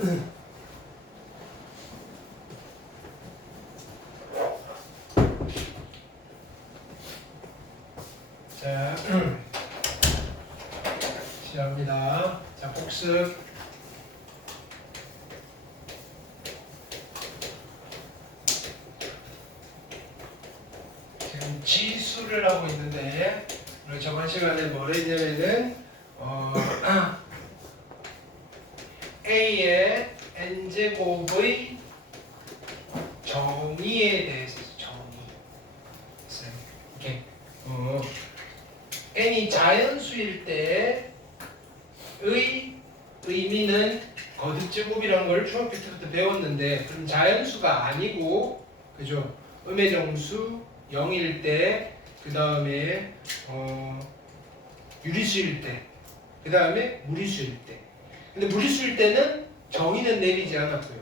자, 시작합니다. 자, 복습. 지금 지수를 하고 있는데, 우리 저번 시간에 뭘 했냐면은, A의 n제곱의 정의에 대해서 정의. 이렇게. n이 자연수일 때의 의미는 거듭제곱이라는 걸 중학교 때부터 배웠는데, 그럼 자연수가 아니고, 그죠? 음의 정수 0일 때, 그 다음에 유리수일 때, 그 다음에 무리수일 때. 근데 무리수일 때는 정의는 내리지 않았고요.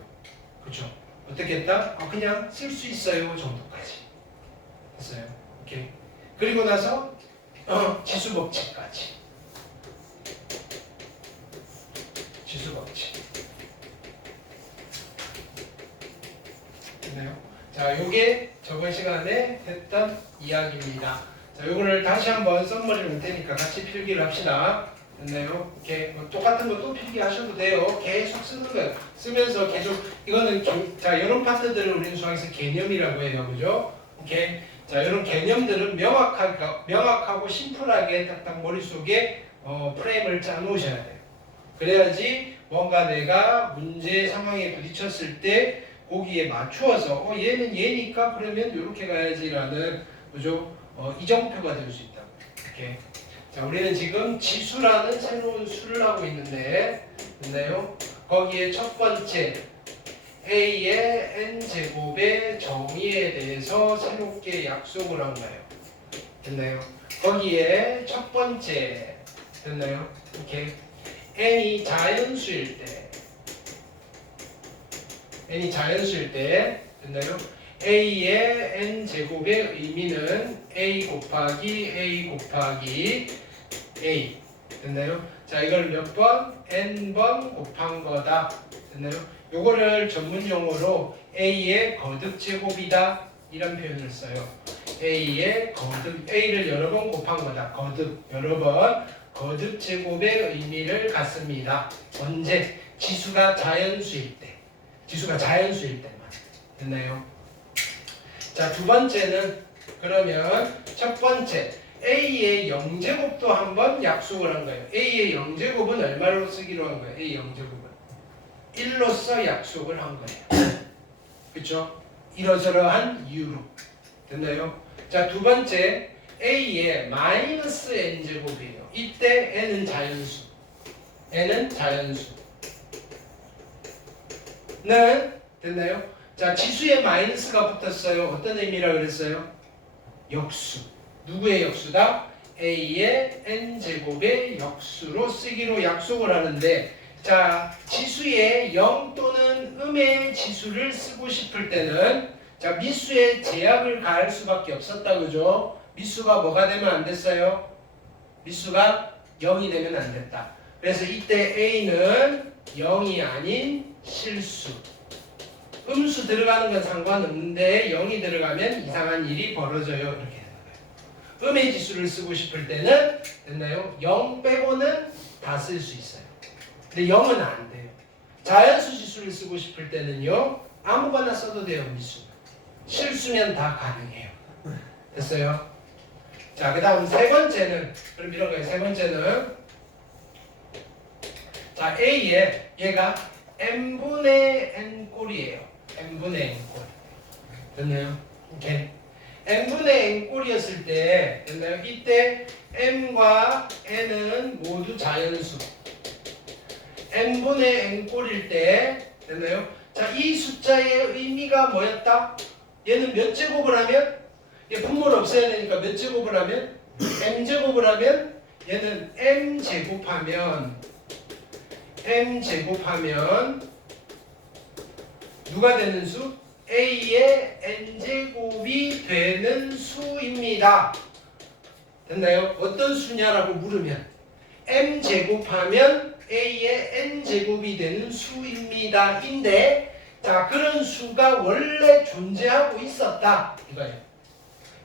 그죠? 어떻게 했다? 그냥 쓸 수 있어요 정도까지 했어요. 오케이. 그리고 나서 지수 법칙까지. 지수 법칙. 됐나요? 자, 요게 저번 시간에 했던 이야기입니다. 자, 요거를 다시 한번 썸머리를 할 테니까 같이 필기를 합시다. 됐나요? 이렇게 똑같은 거 또 필기하셔도 돼요. 계속 쓰는 거예요. 쓰면서 계속 이거는 자, 이런 파트들을 우리는 수학에서 개념이라고 해요. 그죠? 오케이. 자, 이런 개념들은 명확하고 심플하게 딱딱 머릿속에 프레임을 짜 놓으셔야 돼요. 그래야지 뭔가 내가 문제 상황에 부딪혔을 때 거기에 맞추어서 얘는 얘니까 그러면 이렇게 가야지라는, 그죠? 이정표가 될 수 있다. 이렇게. 자, 우리는 지금 지수라는 새로운 수를 하고 있는데, 됐나요? 거기에 첫 번째 A의 n제곱의 정의에 대해서 새롭게 약속을 한 거예요. 됐나요? 거기에 첫 번째, 됐나요? 이렇게 n이 자연수일 때, 됐나요? A의 n제곱의 의미는 A 곱하기 A, 됐나요? 자, 이걸 몇 번? n번 곱한 거다. 됐나요? 요거를 전문 용어로 A의 거듭제곱이다 이런 표현을 써요. A의 거듭, A를 여러 번 곱한 거다. 거듭, 여러 번 거듭제곱의 의미를 갖습니다. 언제? 지수가 자연수일 때만. 됐나요? 자, 두 번째는 그러면 첫 번째 A의 0제곱도 한번 약속을 한 거예요. A의 0제곱은 얼마로 쓰기로 한 거예요? A 0제곱은 1로서 약속을 한 거예요. 그쵸? 이러저러한 이유로. 됐나요? 자, 두 번째 A의 마이너스 n제곱이에요. 이때 n은 자연수. 는, 됐나요? 자, 지수에 마이너스가 붙었어요. 어떤 의미라 그랬어요? 역수. 누구의 역수다? A의 n제곱의 역수로 쓰기로 약속을 하는데, 자, 지수에 0 또는 음의 지수를 쓰고 싶을 때는, 자, 미수에 제약을 가할 수밖에 없었다. 그죠? 미수가 뭐가 되면 안 됐어요? 미수가 0이 되면 안 됐다. 그래서 이때 A는 0이 아닌 실수. 음수 들어가는 건 상관없는데 0이 들어가면 이상한 일이 벌어져요. 이렇게 되는 거예요. 음의 지수를 쓰고 싶을 때는, 됐나요? 0 빼고는 다 쓸 수 있어요. 근데 0은 안 돼요. 자연수 지수를 쓰고 싶을 때는요, 아무거나 써도 돼요. 미수. 실수면 다 가능해요. 됐어요? 자, 그 다음 세 번째는, 그럼 이런 거예요. 세 번째는, 자, A에 얘가 n분의 n꼴이에요. n분의 n꼴. 됐나요? 오케이. n분의 n꼴이었을 때, 됐나요? 이때 m과 n은 모두 자연수. n분의 n꼴일 때, 됐나요? 자, 이 숫자의 의미가 뭐였다? 얘는 몇 제곱을 하면? 얘 분모를 없애야 되니까 몇 제곱을 하면? m제곱을 하면 얘는 m제곱하면 누가 되는 수? A의 n제곱이 되는 수입니다. 됐나요? 어떤 수냐라고 물으면 m제곱하면 a의 n제곱이 되는 수입니다. 인데 자 그런 수가 원래 존재하고 있었다 이거예요.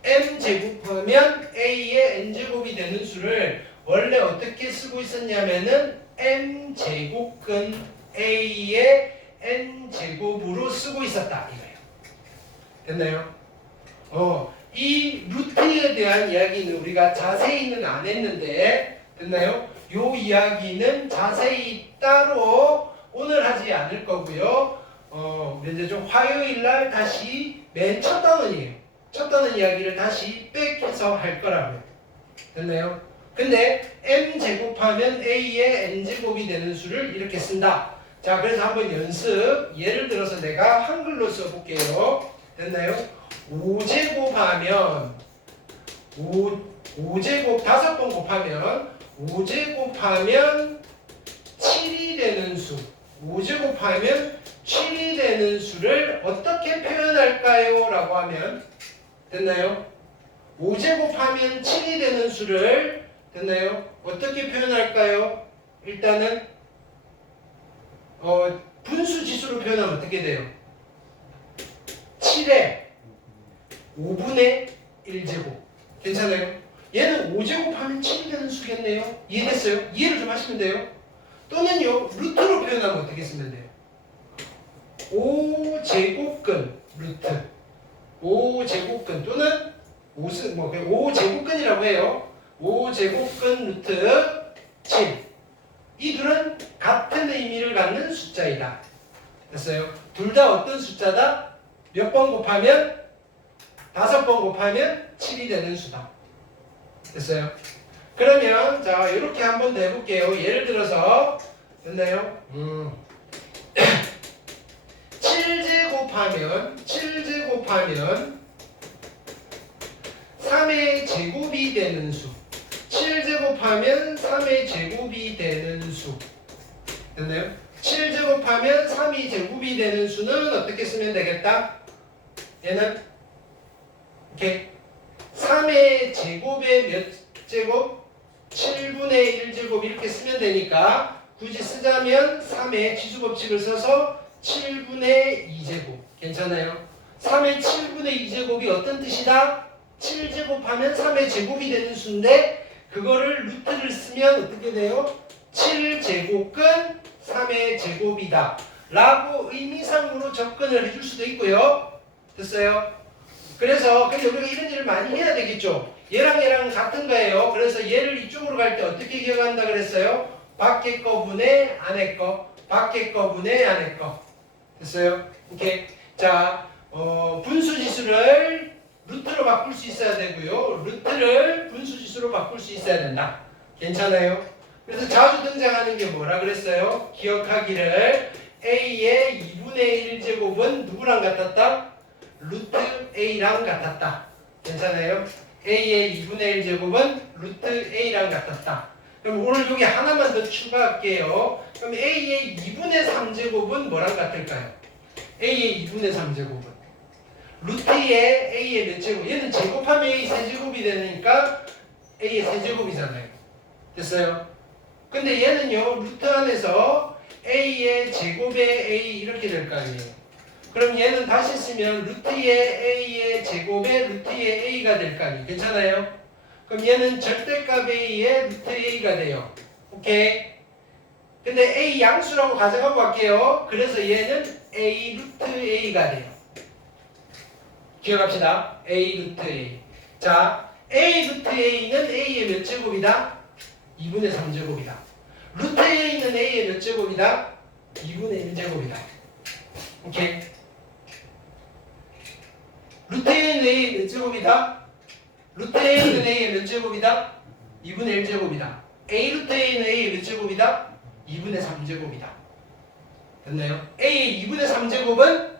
m제곱하면 a의 n제곱이 되는 수를 원래 어떻게 쓰고 있었냐면은 m제곱근 a의 n제곱으로 쓰고 있었다 이거예요. 됐나요? 이 루트에 대한 이야기는 우리가 자세히는 안 했는데 됐나요? 요 이야기는 자세히 따로 오늘 하지 않을 거고요. 이제 좀 화요일 날 다시 맨 첫 단원이에요. 첫 단원 이야기를 다시 빽해서 할 거라고요. 됐나요? 근데 m제곱하면 a의 n제곱이 되는 수를 이렇게 쓴다. 자, 그래서 한번 연습. 예를 들어서 내가 한글로 써볼게요. 됐나요? 5제곱하면 5제곱 5번 곱하면 5제곱하면 7이 되는 수 5제곱하면 7이 되는 수를 어떻게 표현할까요? 라고 하면 됐나요? 5제곱하면 7이 되는 수를 됐나요? 어떻게 표현할까요? 일단은 분수 지수로 표현하면 어떻게 돼요? 7에 5분의 1제곱 괜찮아요? 얘는 5제곱하면 7이 되는 수겠네요. 이해됐어요? 이해를 좀 하시면 돼요. 또는요 루트로 표현하면 어떻게 쓰면 돼요? 5제곱근 루트 5제곱근 또는 5제곱근이라고 해요. 5제곱근 루트 7 이 둘은 같은 의미를 갖는 숫자이다. 됐어요? 둘 다 어떤 숫자다? 몇 번 곱하면 5번 곱하면 7이 되는 수다. 됐어요? 그러면 자 이렇게 한번 해볼게요. 예를 들어서 됐나요? 7제곱하면 3의 제곱이 되는 수 7제곱하면 3의 제곱이 되는 수 됐나요? 7제곱하면 3이 제곱이 되는 수는 어떻게 쓰면 되겠다? 얘는 이렇게 3의 제곱의 몇 제곱? 7분의 1제곱 이렇게 쓰면 되니까 굳이 쓰자면 3의 지수법칙을 써서 7분의 2제곱 괜찮아요? 3의 7분의 2제곱이 어떤 뜻이다? 7제곱하면 3의 제곱이 되는 수인데 그거를 루트를 쓰면 어떻게 돼요? 7제곱근 3의 제곱이다 라고 의미상으로 접근을 해줄 수도 있고요. 됐어요? 그래서 근데 우리가 이런 일을 많이 해야 되겠죠. 얘랑 같은 거예요. 그래서 얘를 이쪽으로 갈 때 어떻게 기억한다 그랬어요? 밖에 거 분의 안에 거 밖에 거 분의 안에 거 됐어요? 오케이. 자 분수지수를 루트로 바꿀 수 있어야 되고요. 루트를 분수지수로 바꿀 수 있어야 된다. 괜찮아요? 그래서 자주 등장하는 게 뭐라 그랬어요? 기억하기를 a의 2분의 1제곱은 누구랑 같았다? 루트 a랑 같았다. 괜찮아요? a의 2분의 1제곱은 루트 a랑 같았다. 그럼 오늘 여기 하나만 더 추가할게요. 그럼 a의 2분의 3제곱은 뭐랑 같을까요? a의 2분의 3제곱은 루트의 a의 몇 제곱? 얘는 제곱하면 a 세제곱이 되니까 a의 세제곱이잖아요. 됐어요? 근데 얘는요 루트 안에서 a의 제곱의 a 이렇게 될 거 아니에요. 그럼 얘는 다시 쓰면 루트의 a의 제곱의 루트의 a가 될 거 아니에요. 괜찮아요? 그럼 얘는 절대값 a의 루트 a가 돼요. 오케이? 근데 a 양수라고 가정하고 갈게요. 그래서 얘는 a 루트 a가 돼요. 기억합시다. a 루트 a. 자, a 루트 a는 a의 몇 제곱이다? 2분의 3제곱이다. 루트 a는 a의 몇 제곱이다? 2분의 1제곱이다. 오케이? 루트 a는 a의 몇 제곱이다? 루트 a는 a의 몇 제곱이다? 2분의 1제곱이다. a 루트 a는 a의 몇 제곱이다? 2분의 3제곱이다. 됐나요? a의 2분의 3제곱은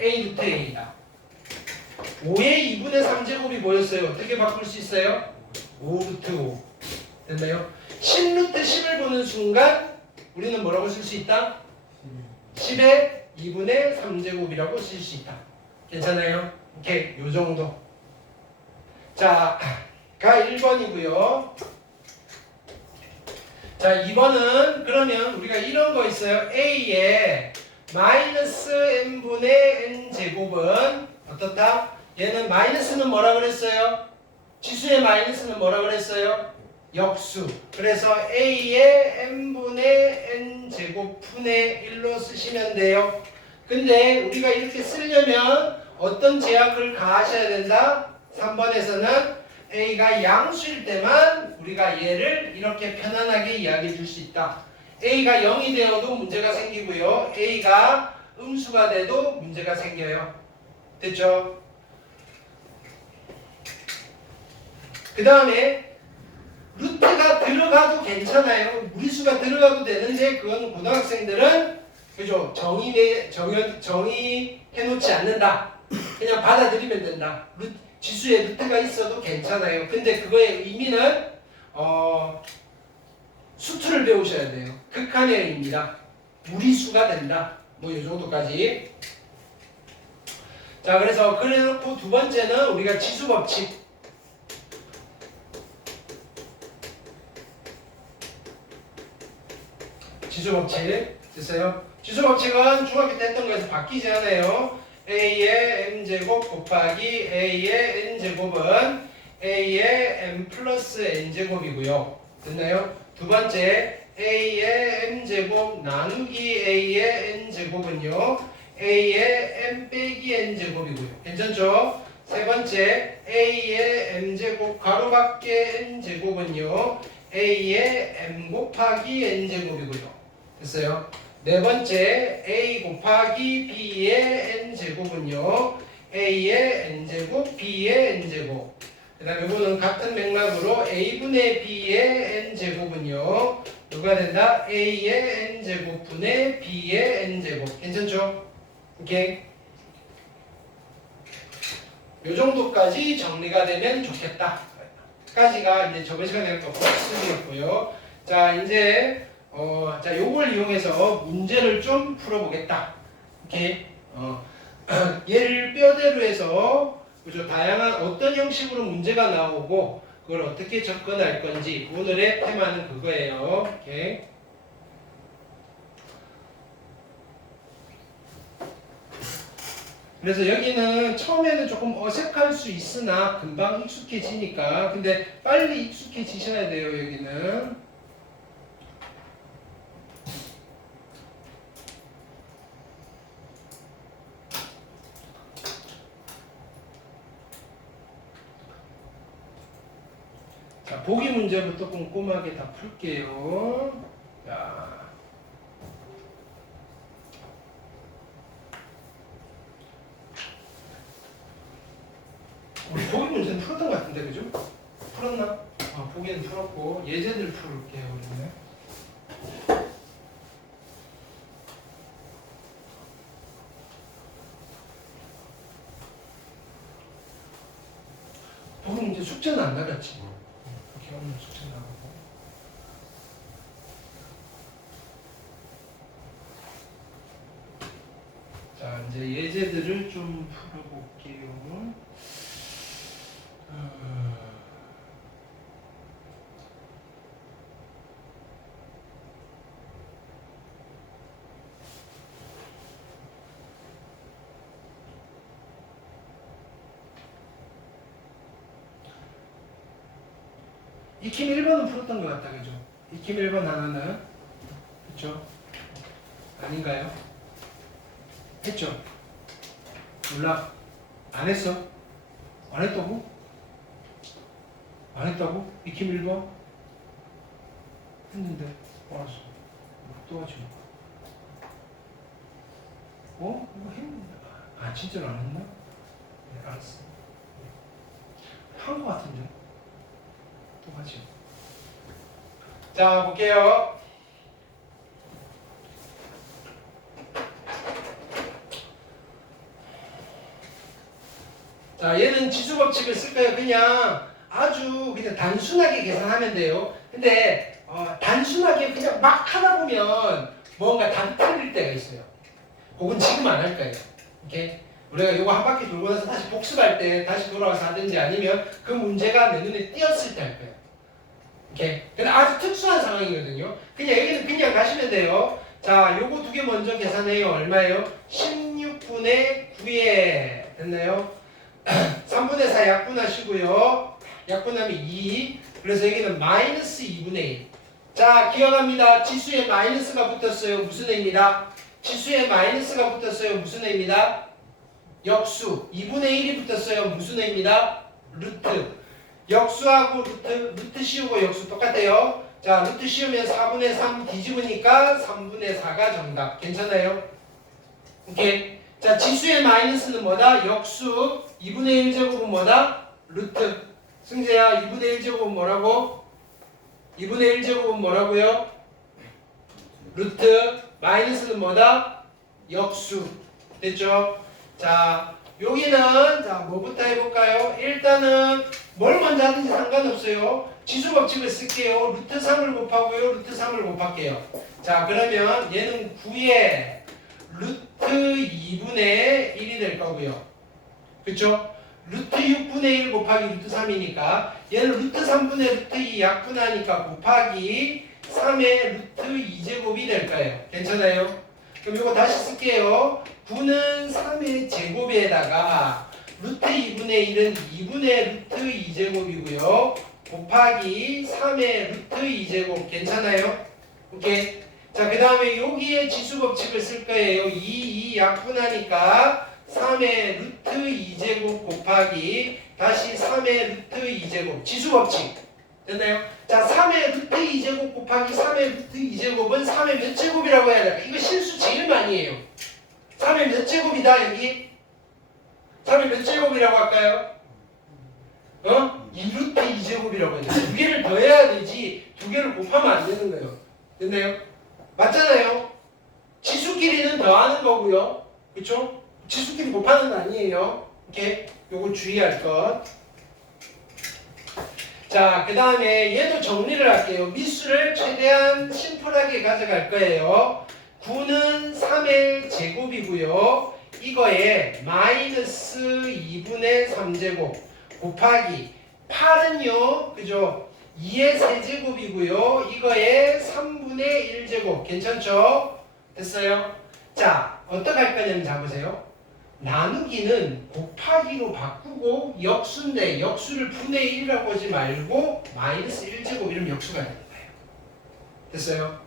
a 루트 a이다. 5의 2분의 3제곱이 뭐였어요? 어떻게 바꿀 수 있어요? 5 루트 5. 됐나요? 10 루트 10을 보는 순간 우리는 뭐라고 쓸 수 있다? 10의 2분의 3제곱이라고 쓸 수 있다. 괜찮아요? 오케이, 요 정도. 자, 가 1번이고요. 자, 2번은 그러면 우리가 이런 거 있어요. A의 마이너스 n분의 n제곱은 어떻다? 얘는 마이너스는 뭐라 그랬어요? 지수의 마이너스는 뭐라 그랬어요? 역수. 그래서 A의 n분의 n제곱 분의 1로 쓰시면 돼요. 근데 우리가 이렇게 쓰려면 어떤 제약을 가하셔야 된다? 3번에서는 A가 양수일 때만 우리가 얘를 이렇게 편안하게 이야기해 줄 수 있다. A가 0이 되어도 문제가 생기고요. A가 음수가 돼도 문제가 생겨요. 됐죠? 그 다음에 루트가 들어가도 괜찮아요. 무리수가 들어가도 되는데 그건 고등학생들은 그죠? 정의 해놓지 않는다. 그냥 받아들이면 된다. 지수에 루트가 있어도 괜찮아요. 근데 그거의 의미는 수투를 배우셔야 돼요. 극한의 의미다. 무리수가 된다. 뭐 이 정도까지. 자, 그래서 그래놓고 두 번째는 우리가 지수 법칙. 지수 법칙 됐어요? 지수 법칙은 중학교 때 했던 거에서 바뀌지 않아요. A의 m제곱 곱하기 A의 n제곱은 A의 m 플러스 n제곱이고요. 됐나요? 두 번째 A의 m제곱 나누기 A의 n제곱은요. A의 m 빼기 n제곱이고요. 괜찮죠? 세 번째 A의 m제곱 가로밖에 n제곱은요. A의 m 곱하기 n제곱이고요. 됐어요? 네 번째 A 곱하기 B의 n제곱은요. A의 n제곱 B의 n제곱. 그 다음에 이거는 같은 맥락으로 A분의 B의 n제곱은요. 누가 된다? A의 n제곱 분의 B의 n제곱. 괜찮죠? 오케이? 요 정도까지 정리가 되면 좋겠다. 까지가 이제 저번 시간에 했던 수준이었고요. 자, 이제 자, 요걸 이용해서 문제를 좀 풀어보겠다. 이렇게 얘를 뼈대로 해서 그죠? 다양한 어떤 형식으로 문제가 나오고 그걸 어떻게 접근할 건지 오늘의 테마는 그거예요. 오케이. 그래서 여기는 처음에는 조금 어색할 수 있으나 금방 익숙해지니까 근데 빨리 익숙해지셔야 돼요. 여기는. 자, 보기 문제부터 꼼꼼하게 다 풀게요. 자. 우리 보기 문제는 풀었던 것 같은데, 그죠? 풀었나? 보기는 풀었고, 예제들 풀을게요, 우리는. 보기 문제 숙제는 안 나갔지. 이렇게 오늘 숙제 나가고. 자, 이제 예제들을 좀 풀어볼게요. 익힘 1번은 풀었던 것 같다, 그죠? 익힘 1번 하나는 그죠? 아닌가요? 했죠? 몰라? 안 했어? 안 했다고? 안 했다고? 익힘 1번? 했는데 알았어. 또 하지 이거 했는데 진짜로 안 했나? 네, 알았어. 한 것 같은데 또 하지. 자, 볼게요. 자, 얘는 지수 법칙을 쓸 거예요. 그냥 아주 그냥 단순하게 계산하면 돼요. 근데 단순하게 그냥 막 하다 보면 뭔가 답이 틀릴 때가 있어요. 그건 지금 안 할 거예요. 오케이? 우리가 이거 한 바퀴 돌고 나서 다시 복습할 때 다시 돌아와서 하든지 아니면 그 문제가 내 눈에 띄었을 때 할 거예요. 오케이. 근데 아주 특수한 상황이거든요. 그냥 여기는 그냥 가시면 돼요. 자, 요거 두 개 먼저 계산해요. 얼마예요? 16분의 9에 됐나요? 3분의 4 약분하시고요. 약분하면 2. 그래서 여기는 마이너스 2분의 1. 자, 기억합니다. 지수에 마이너스가 붙었어요. 무슨 애입니다? 지수에 마이너스가 붙었어요. 무슨 애입니다? 역수. 2분의 1이 붙었어요. 무슨 애입니다? 루트. 역수하고 루트 씌우고 역수 똑같아요. 자, 루트 씌우면 4분의 3 뒤집으니까 3분의 4가 정답. 괜찮아요? 오케이. 자, 지수의 마이너스는 뭐다? 역수. 2분의 1제곱은 뭐다? 루트. 승재야, 2분의 1제곱은 뭐라고? 2분의 1제곱은 뭐라고요? 루트. 마이너스는 뭐다? 역수. 됐죠? 자, 여기는 자, 뭐부터 해볼까요? 일단은 뭘 먼저 하든지 상관없어요. 지수 법칙을 쓸게요. 루트 3을 곱하고요. 루트 3을 곱할게요. 자, 그러면 얘는 9에 루트 2분의 1이 될 거고요. 그쵸? 루트 6분의 1 곱하기 루트 3이니까 얘는 루트 3분의 루트 2 약분하니까 곱하기 3의 루트 2제곱이 될 거예요. 괜찮아요? 그럼 이거 다시 쓸게요. 9는 3의 제곱에다가 루트 2분의 1은 2분의 루트 2제곱이고요. 곱하기 3의 루트 2제곱. 괜찮아요? 오케이. 자, 그 다음에 여기에 지수 법칙을 쓸 거예요. 2 약분하니까 3의 루트 2제곱 곱하기 다시 3의 루트 2제곱. 지수 법칙. 됐나요? 자, 3의 루트 2제곱 곱하기 3의 루트 2제곱은 3의 몇 제곱이라고 해야 될까? 이거 실수 제일 많이 해요. 3의 몇 제곱이다, 여기? 3의 몇 제곱이라고 할까요? 2루트 2제곱이라고 해야 돼. 두 개를 더해야 되지, 두 개를 곱하면 안 되는 거예요. 됐나요? 맞잖아요? 지수끼리는 더하는 거고요. 그쵸? 지수끼리 곱하는 거 아니에요. 오케이? 요거 주의할 것. 자, 그 다음에 얘도 정리를 할게요. 미수를 최대한 심플하게 가져갈 거예요. 9는 3의 제곱이고요. 이거에 마이너스 2분의 3제곱 곱하기 8은요. 그죠? 2의 세제곱이고요. 이거에 3분의 1제곱. 괜찮죠? 됐어요? 자, 어떻게 할 거냐면 잡으세요. 나누기는 곱하기로 바꾸고 역수인데 역수를 분의 1이라고 하지 말고 마이너스 1제곱 이러면 역수가 되는 거예요. 됐어요?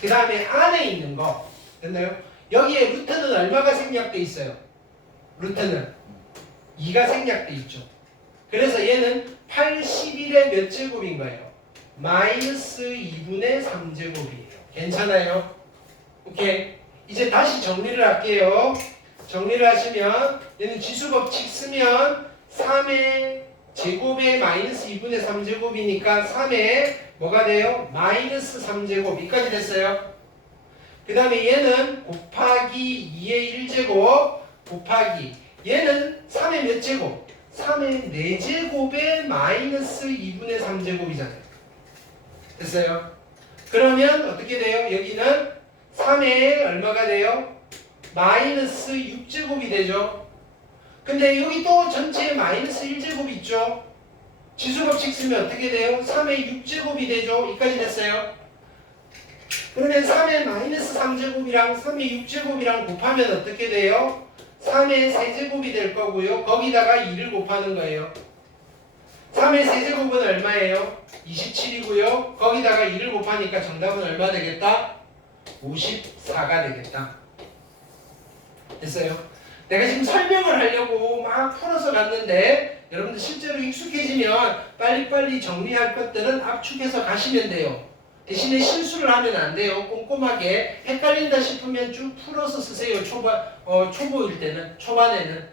그 다음에 안에 있는 거 됐나요? 여기에 루트는 얼마가 생략돼 있어요? 루트는 2가 생략돼 있죠. 그래서 얘는 81의 몇 제곱인 거예요? 마이너스 2분의 3제곱이에요. 괜찮아요? 오케이. 이제 다시 정리를 할게요. 정리를 하시면 얘는 지수 법칙 쓰면 3의 제곱에 마이너스 2분의 3제곱이니까 3에 뭐가 돼요? 마이너스 3제곱. 여기까지 됐어요. 그 다음에 얘는 곱하기 2의 1제곱 곱하기 얘는 3의 몇 제곱? 3의 4제곱에 마이너스 2분의 3제곱이잖아요. 됐어요? 그러면 어떻게 돼요? 여기는 3에 얼마가 돼요? 마이너스 6제곱이 되죠. 근데 여기 또 전체에 마이너스 1제곱 있죠. 지수법칙 쓰면 어떻게 돼요? 3의 6제곱이 되죠. 여기까지 됐어요. 그러면 3의 마이너스 3제곱이랑 3의 6제곱이랑 곱하면 어떻게 돼요? 3의 세제곱이 될 거고요. 거기다가 2를 곱하는 거예요. 3의 세제곱은 얼마예요? 27이고요. 거기다가 2를 곱하니까 정답은 얼마 되겠다? 54가 되겠다. 됐어요? 내가 지금 설명을 하려고 막 풀어서 갔는데 여러분들 실제로 익숙해지면 빨리빨리 정리할 것들은 압축해서 가시면 돼요. 대신에 실수를 하면 안 돼요. 꼼꼼하게 헷갈린다 싶으면 쭉 풀어서 쓰세요. 초보일 때는, 초반에는.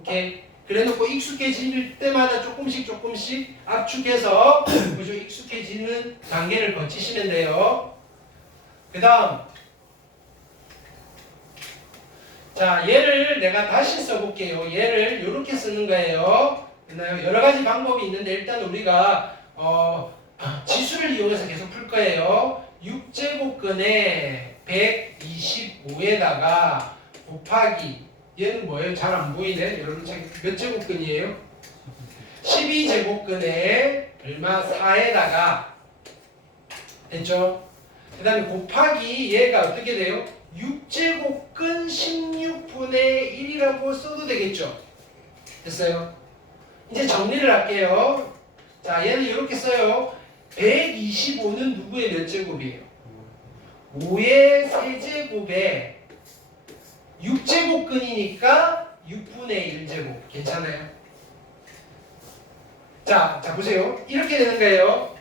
오케이? 그래놓고 익숙해질 때마다 조금씩 압축해서 그죠? 익숙해지는 단계를 거치시면 돼요. 그 다음 자, 얘를 내가 다시 써볼게요. 얘를 이렇게 쓰는 거예요. 여러 가지 방법이 있는데 일단 우리가 지수를 이용해서 계속 풀 거예요. 6제곱근에 125에다가 곱하기 얘는 뭐예요? 잘 안 보이네. 여러분 몇 제곱근이에요? 12제곱근에 얼마 4에다가 됐죠? 그 다음에 곱하기 얘가 어떻게 돼요? 6제곱근 16분의 1이라고 써도 되겠죠? 됐어요? 이제 정리를 할게요. 자, 얘는 이렇게 써요. 125는 누구의 몇 제곱이에요? 5의 세제곱에 6제곱근이니까 6분의 1제곱. 괜찮아요? 자 보세요. 이렇게 되는 거예요.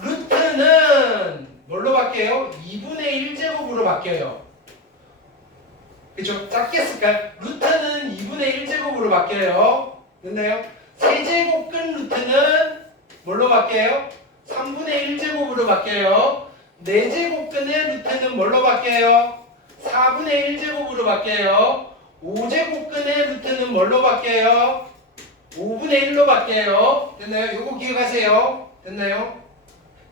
루트는 뭘로 바뀌어요? 2분의 1제곱으로 바뀌어요. 그쵸? 작게 쓸까요? 루트는 2분의 1제곱으로 바뀌어요. 됐나요? 세제곱근 루트는 뭘로 바뀌어요? 3분의 1제곱으로 바뀌어요. 4제곱근의 루트는 뭘로 바뀌어요? 4분의 1제곱으로 바뀌어요. 5제곱근의 루트는 뭘로 바뀌어요? 5분의 1로 바뀌어요. 됐나요? 요거 기억하세요. 됐나요?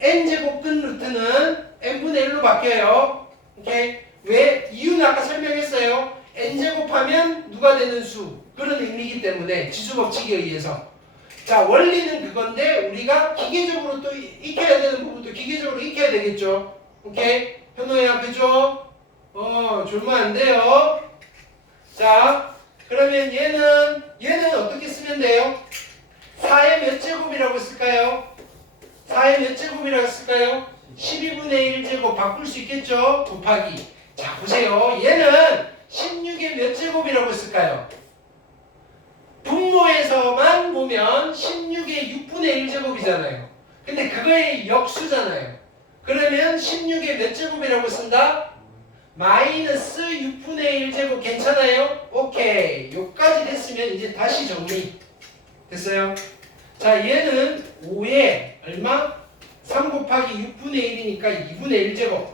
n제곱근 루트는 n분의 1로 바뀌어요. 오케이? 왜? 이유는 아까 설명했어요. n제곱하면 누가 되는 수. 그런 의미이기 때문에 지수법칙에 의해서. 자, 원리는 그건데 우리가 기계적으로 또 익혀야 되는 부분도 기계적으로 익혀야 되겠죠. 오케이? 현호야, 그죠? 졸면 안 돼요. 자, 그러면 얘는 어떻게 쓰면 돼요? 4의 몇 제곱이라고 쓸까요? 4의 몇 제곱이라고 쓸까요? 12분의 1제곱 바꿀 수 있겠죠? 곱하기. 자, 보세요. 얘는 16의 몇 제곱이라고 쓸까요? 분모에서만 보면 16의 6분의 1제곱이잖아요. 근데 그거의 역수잖아요. 그러면 16의 몇 제곱이라고 쓴다? 마이너스 6분의 1제곱 괜찮아요? 오케이. 요까지 됐으면 이제 다시 정리. 됐어요? 자, 얘는 5에 얼마? 3 곱하기 6분의 1이니까 2분의 1제곱.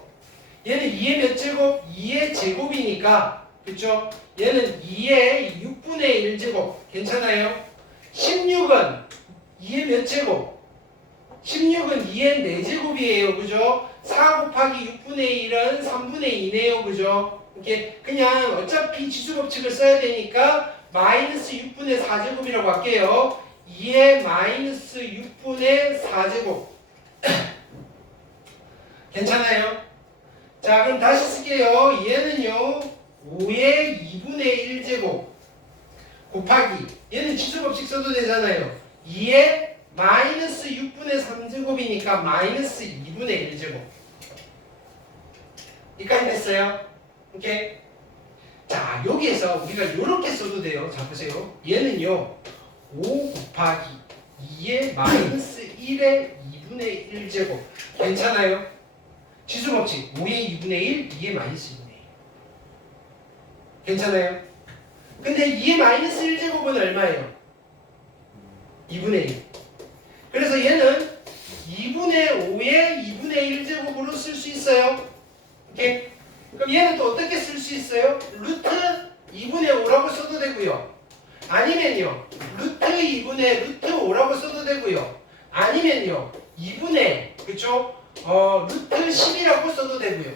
얘는 2의 몇 제곱? 2의 제곱이니까 그쵸? 얘는 2의 6분의 1제곱. 괜찮아요? 16은 2의 몇 제곱? 16은 2의 4제곱이에요. 그죠? 4 곱하기 6분의 1은 3분의 2네요. 그죠? 이렇게 그냥 어차피 지수법칙을 써야 되니까 마이너스 6분의 4제곱이라고 할게요. 2의 마이너스 6분의 4제곱. 괜찮아요? 자, 그럼 다시 쓸게요. 얘는요 5의 2분의 1제곱 곱하기 얘는 지수법칙 써도 되잖아요. 2의 마이너스 6분의 3제곱이니까 마이너스 2분의 1제곱. 여기까지 됐어요? 오케이? 자, 여기에서 우리가 이렇게 써도 돼요. 자, 보세요. 얘는요 5 곱하기 2의 마이너스 1의 2분의 1제곱. 괜찮아요? 지수법칙 5의 2분의 1, 2의 마이너스 2분의 1. 괜찮아요? 근데 2의 마이너스 1제곱은 얼마예요? 2분의 1. 그래서 얘는 2분의 5의 2분의 1제곱으로 쓸 수 있어요. 오케이? 그럼 얘는 또 어떻게 쓸 수 있어요? 루트 2분의 5라고 써도 되고요. 아니면요 루트 2분의 루트 5라고 써도 되고요. 아니면요 2분의 그쵸? 루트 10이라고 써도 되고요.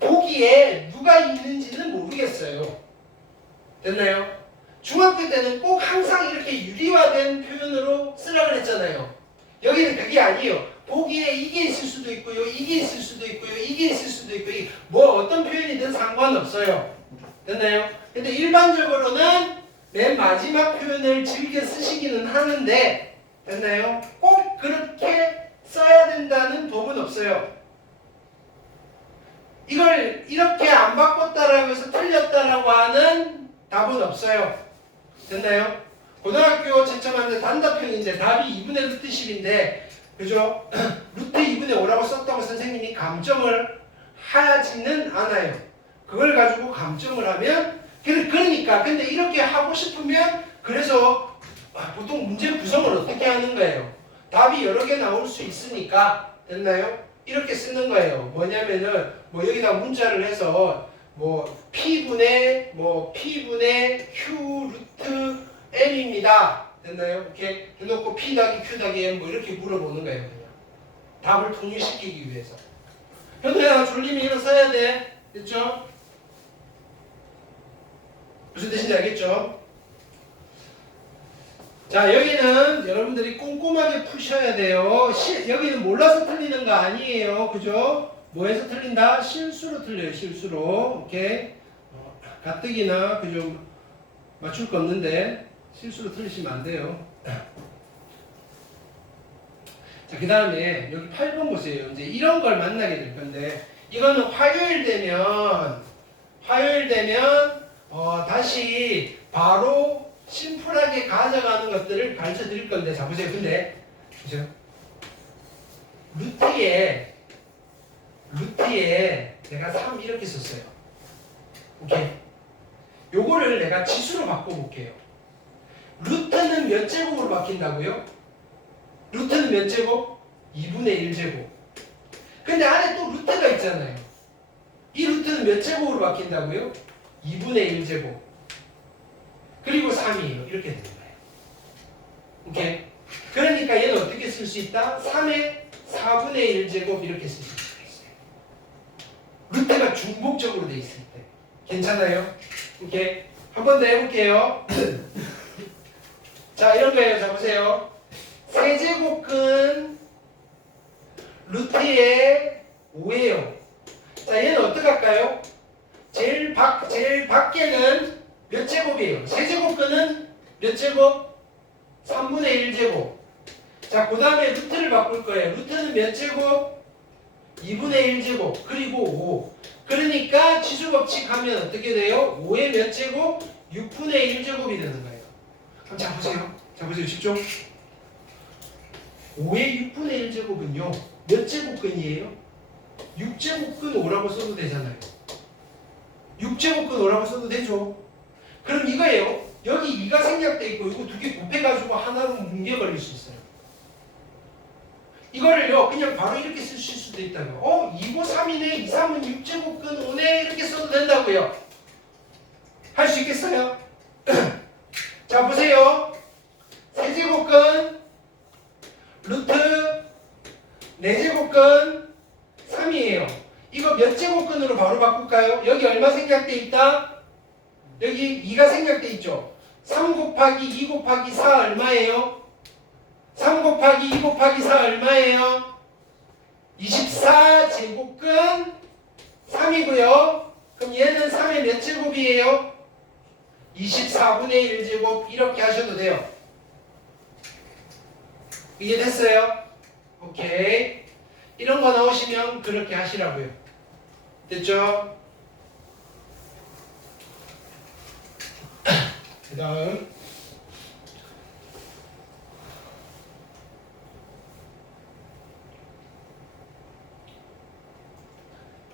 보기에 누가 있는지는 모르겠어요. 됐나요? 중학교 때는 꼭 항상 이렇게 유리화된 표현으로 쓰라 그랬잖아요. 여기는 그게 아니에요. 보기에 이게 있을 수도 있고요. 이게 있을 수도 있고요. 이게 있을 수도 있고요. 뭐 어떤 표현이든 상관없어요. 됐나요? 근데 일반적으로는 맨 마지막 표현을 즐겨 쓰시기는 하는데 됐나요? 꼭 그렇게 써야 된다는 법은 없어요. 이걸 이렇게 안 바꿨다라고 해서 틀렸다라고 하는 답은 없어요. 됐나요? 고등학교 채점하는데 단답형인데 답이 2분의 루트 10인데 그죠? 루트 2분의 5라고 썼다고 선생님이 감점을 하지는 않아요. 그걸 가지고 감점을 하면 그러니까 근데 이렇게 하고 싶으면 그래서 보통 문제 구성을 어떻게 하는 거예요? 답이 여러 개 나올 수 있으니까 됐나요? 이렇게 쓰는 거예요. 뭐냐면은 뭐 여기다 문자를 해서 뭐 P분의 Q 루트 M입니다. 됐나요? 이렇게 해놓고 P 더하기 Q 더하기 M 뭐 이렇게 물어보는 거예요. 그냥 답을 통일시키기 위해서. 현우야 졸리면 이거 써야 돼. 됐죠? 무슨 뜻인지 알겠죠? 자, 여기는 여러분들이 꼼꼼하게 푸셔야 돼요. 여기는 몰라서 틀리는 거 아니에요. 그죠? 뭐에서 틀린다? 실수로 틀려요. 실수로. 오케이. 가뜩이나 그죠? 맞출 거 없는데 실수로 틀리시면 안 돼요. 자, 그 다음에 여기 8번 보세요. 이제 이런 걸 만나게 될 건데 이거는 화요일 되면 다시 바로 심플하게 가져가는 것들을 가르쳐 드릴 건데, 자 보세요. 근데 보세요. 루트에 내가 3 이렇게 썼어요. 오케이. 요거를 내가 지수로 바꿔볼게요. 루트는 몇 제곱으로 바뀐다고요? 루트는 몇 제곱? 2분의 1제곱. 근데 안에 또 루트가 있잖아요. 이 루트는 몇 제곱으로 바뀐다고요? 2분의 1제곱. 그리고 3이에요. 이렇게 되는 거예요. 오케이? 그러니까 얘는 어떻게 쓸 수 있다? 3의 4분의 1제곱 이렇게 쓸 수 있어요. 루트가 중복적으로 돼 있을 때. 괜찮아요? 오케이? 한 번 더 해볼게요. 자, 이런 거예요. 자, 보세요. 세제곱근 루트의 5예요. 자, 얘는 어떻게 할까요? 제일 밖에는 몇 제곱이에요? 세제곱근은 몇 제곱? 3분의 1제곱. 자, 그 다음에 루트를 바꿀 거예요. 루트는 몇 제곱? 2분의 1제곱. 그리고 5. 그러니까 치수법칙 하면 어떻게 돼요? 5의 몇 제곱? 6분의 1제곱이 되는 거예요. 그럼 자, 보세요. 자, 보세요. 집중. 5의 6분의 1제곱은요. 몇 제곱근이에요? 6제곱근 5라고 써도 되잖아요. 6제곱근 5라고 써도 되죠. 그럼 이거예요. 여기 2가 생략돼 있고 이거 두 개 곱해가지고 하나로 뭉개 걸릴 수 있어요. 이거를요 그냥 바로 이렇게 쓰실 수도 있다고요. 2고 3이네. 2, 3은 6제곱근 5네. 이렇게 써도 된다고요. 할 수 있겠어요? 자, 보세요. 세제곱근 루트 4제곱근 3이에요. 이거 몇 제곱근으로 바로 바꿀까요? 여기 얼마 생략돼 있다? 여기 2가 생략돼 있죠. 3 곱하기 2 곱하기 4 얼마예요? 3 곱하기 2 곱하기 4 얼마예요? 24제곱근 3이고요. 그럼 얘는 3의 몇 제곱이에요? 24분의 1제곱. 이렇게 하셔도 돼요. 이해됐어요? 오케이. 이런 거 나오시면 그렇게 하시라고요. 됐죠? 그 다음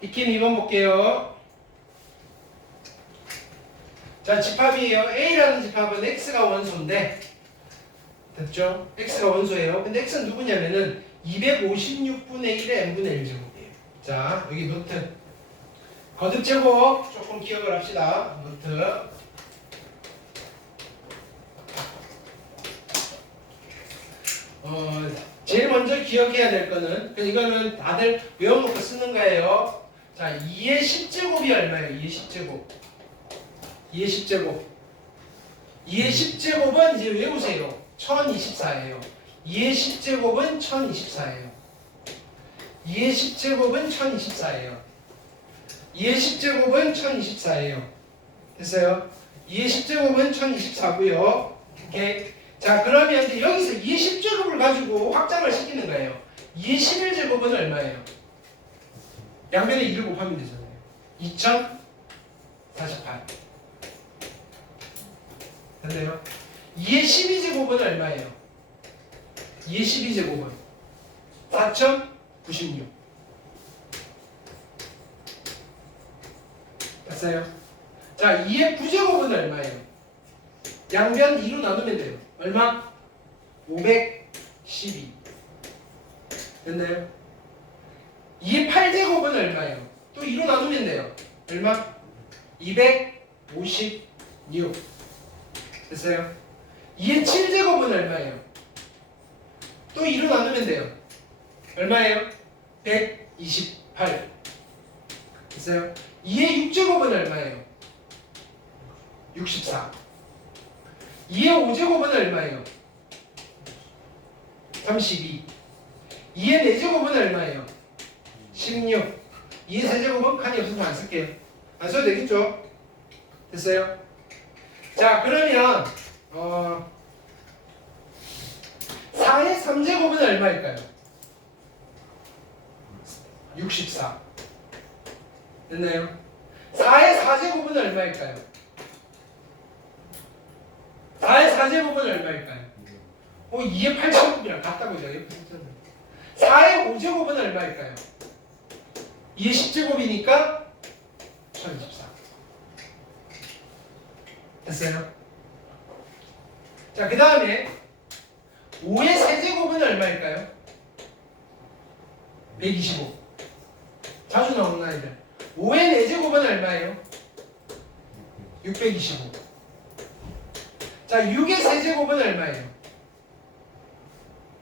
익힘 2번 볼게요. 자, 집합이에요. A라는 집합은 X가 원소인데 됐죠? X가 원소예요. 근데 X는 누구냐면은 256분의 1의 n분의 1제곱이에요. 자, 여기 노트 거듭 제곱 조금 기억을 합시다. 노트 제일 먼저 기억해야 될 거는 이거는 다들 외워놓고 쓰는 거예요. 자, 2의 10제곱이 얼마예요? 2의 10제곱 2의 10제곱 2의 10제곱은 이제 외우세요. 1024예요. 2의 10제곱은 1024예요. 2의 10제곱은 1024예요. 2의 10제곱은 1024예요. 됐어요? 2의 10제곱은 1024고요. 오케이. 자, 그러면 이제 여기서 2의 10제곱을 가지고 확장을 시키는 거예요. 2의 11제곱은 얼마예요? 양변에 2를 곱하면 되잖아요. 2048. 됐나요? 2의 12제곱은 얼마예요? 2의 12제곱은 4096. 됐어요? 자, 2의 9제곱은 얼마예요? 양변 2로 나누면 돼요. 얼마? 512. 됐나요? 2의 8제곱은 얼마예요? 또 2로 나누면 돼요. 얼마? 256. 됐어요? 2의 7제곱은 얼마예요? 또 2로 나누면 돼요. 얼마예요? 128. 됐어요? 2의 6제곱은 얼마예요? 64. 2의 5제곱은 얼마예요? 32. 2의 4제곱은 얼마예요? 16. 2의 세제곱은 칸이 없어서 안 쓸게요. 안 써도 되겠죠? 됐어요? 자, 그러면 4의 3제곱은 얼마일까요? 64. 됐나요? 4의 4제곱은 얼마일까요? 4의 4제곱은 얼마일까요? 2의 8제곱이랑 같다고 해요. 4의 5제곱은 얼마일까요? 2의 10제곱이니까 1024. 됐어요? 자, 그 다음에 5의 세제곱은 얼마일까요? 125. 자주 나오는 아이들. 5의 4제곱은 얼마예요? 625. 자, 6의 세제곱은 얼마예요?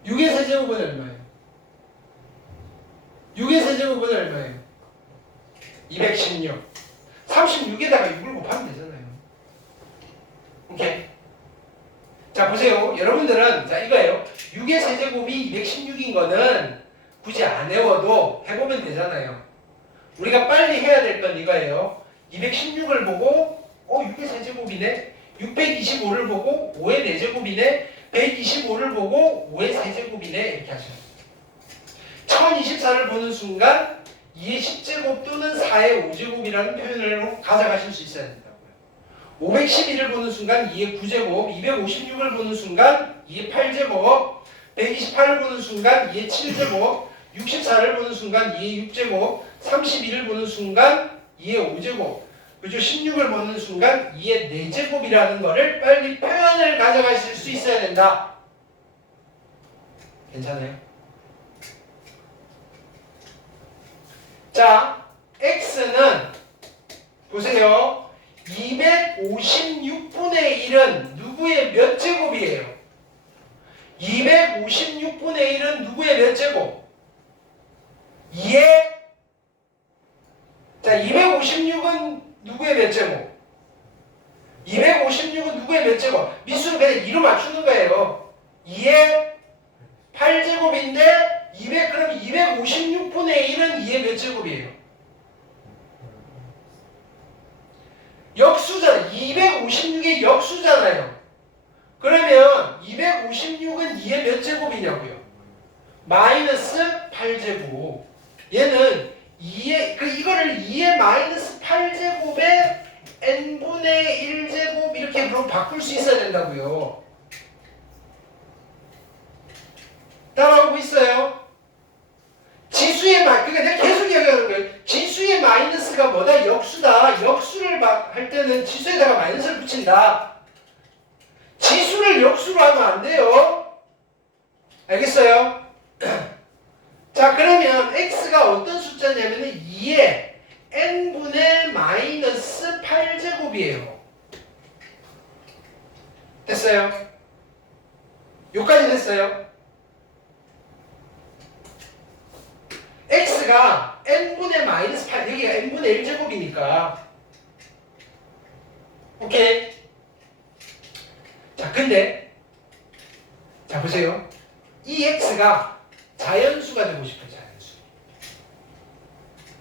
6의 세제곱은 얼마예요? 6의 세제곱은 얼마예요? 216. 36에다가 6을 곱하면 되잖아요. 오케이. 자, 보세요. 여러분들은, 자, 이거예요. 6의 세제곱이 216인 거는 굳이 안 외워도 해보면 되잖아요. 우리가 빨리 해야 될 건 이거예요. 216을 보고, 6의 세제곱이네? 625를 보고, 5의 4제곱이네? 125를 보고, 5의 세제곱이네? 이렇게 하셔요. 1024를 보는 순간, 2의 10제곱 또는 4의 5제곱이라는 표현을 가져가실 수 있어야 된다고요. 512를 보는 순간 2의 9제곱, 256을 보는 순간 2의 8제곱, 128을 보는 순간 2의 7제곱, 64를 보는 순간 2의 6제곱, 32를 보는 순간 2의 5제곱, 그죠? 16을 보는 순간 2의 4제곱이라는 거를 빨리 표현을 가져가실 수 있어야 된다. 괜찮아요? 자, x는 보세요. 256분의 1은 누구의 몇 제곱이에요? 256분의 1은 누구의 몇 제곱? 2의 자, 256은 누구의 몇 제곱? 256은 누구의 몇 제곱? 미수는 그냥 2로 맞추는 거예요. 2의 8제곱인데 그럼 256분의 1은 2의 몇 제곱이에요? 역수잖아요. 256의 역수잖아요. 그러면 256은 2의 몇 제곱이냐고요? 마이너스 8제곱. 얘는 2의 이거를 2의 마이너스 8제곱에 n분의 1제곱 이렇게 그럼 바꿀 수 있어야 된다고요. 따라오고 있어요? 지수의 그러니까 내가 계속 이야기하는 거예요. 지수의 마이너스가 뭐다? 역수다. 역수를 할 때는 지수에다가 마이너스를 붙인다. 지수를 역수로 하면 안 돼요. 알겠어요? 자, 그러면 x가 어떤 숫자냐면은 2의 n분의 마이너스 8제곱이에요. 됐어요? 여기까지 됐어요? x가 n분의 마이너스 8, 여기가 n분의 1제곱이니까. 오케이? 자, 근데, 자, 보세요. 이 x가 자연수가 되고 싶어요, 자연수.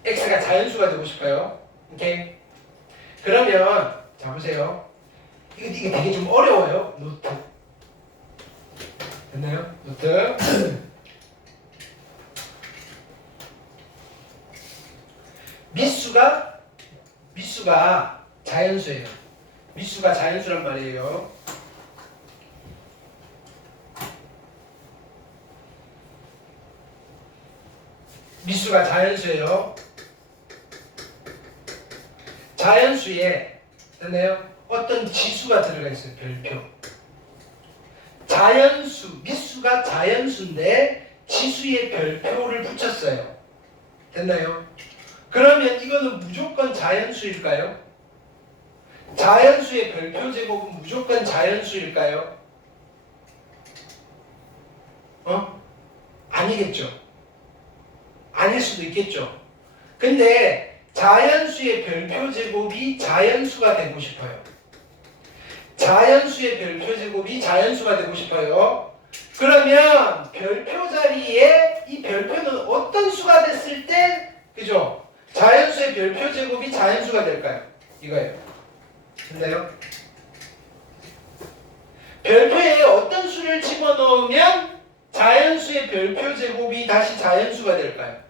x가 자연수가 되고 싶어요. 오케이? 그러면, 자, 보세요. 이게 되게 좀 어려워요, 노트. 됐나요? 노트. 미수가 자연수예요. 미수가 자연수란 말이에요. 미수가 자연수예요. 자연수에 됐나요? 어떤 지수가 들어가 있어요. 별표. 자연수, 미수가 자연수인데 지수에 별표를 붙였어요. 됐나요? 그러면 이거는 무조건 자연수일까요? 자연수의 별표 제곱은 무조건 자연수일까요? 아니겠죠. 아닐 수도 있겠죠. 근데 자연수의 별표 제곱이 자연수가 되고 싶어요. 자연수의 별표 제곱이 자연수가 되고 싶어요. 그러면 별표 자리에 이 별표는 어떤 수가 됐을 때 그죠? 자연수의 별표 제곱이 자연수가 될까요? 이거예요. 됐나요? 별표에 어떤 수를 집어넣으면 자연수의 별표 제곱이 다시 자연수가 될까요?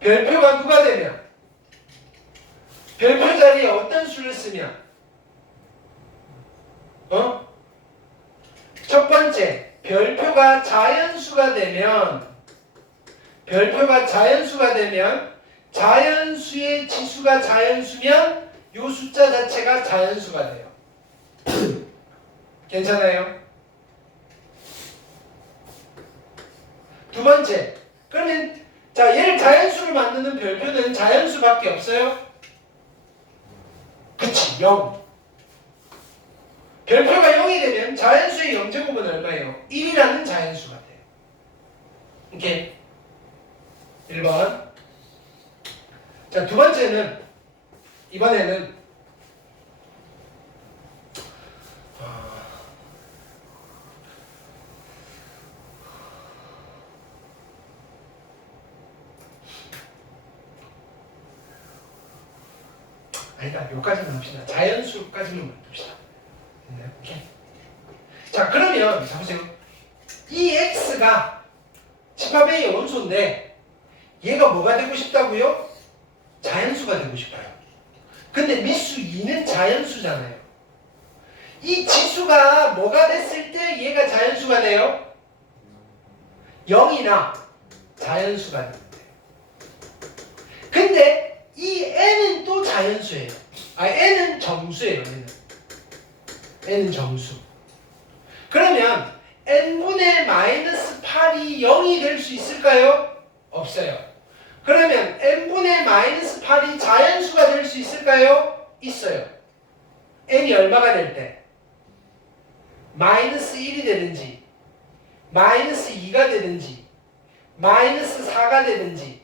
별표가 누가 되면? 별표 자리에 어떤 수를 쓰면? 첫 번째, 별표가 자연수가 되면 자연수의 지수가 자연수면 요 숫자 자체가 자연수가 돼요. 괜찮아요? 두 번째, 그러면 자 얘를 자연수를 만드는 별표는 자연수밖에 없어요? 그치, 0. 별표가 0이 되면 자연수의 0제곱은 얼마예요? 1이라는 자연수가 돼요. 오케이? 1번. 자, 두 번째는 이번에는 아니다. 여기까지만 합시다. 자연수까지만 만듭시다. 네, 오케이. 자, 그러면 자 보세요. 이 x가 집합의 원소인데 얘가 뭐가 되고 싶다고요? 자연수가 되고 싶어요. 근데 미수 2는 자연수잖아요. 이 지수가 뭐가 됐을 때 얘가 자연수가 돼요? 0이나 자연수가 되는데. 근데 이 n은 또 자연수예요. n은 정수예요. n은 정수. 그러면 n분의 마이너스 8이 0이 될 수 있을까요? 없어요. 그러면 n분의 마이너스 8이 자연수가 될 수 있을까요? 있어요. n이 얼마가 될 때? 마이너스 1이 되든지 마이너스 2가 되든지 마이너스 4가 되든지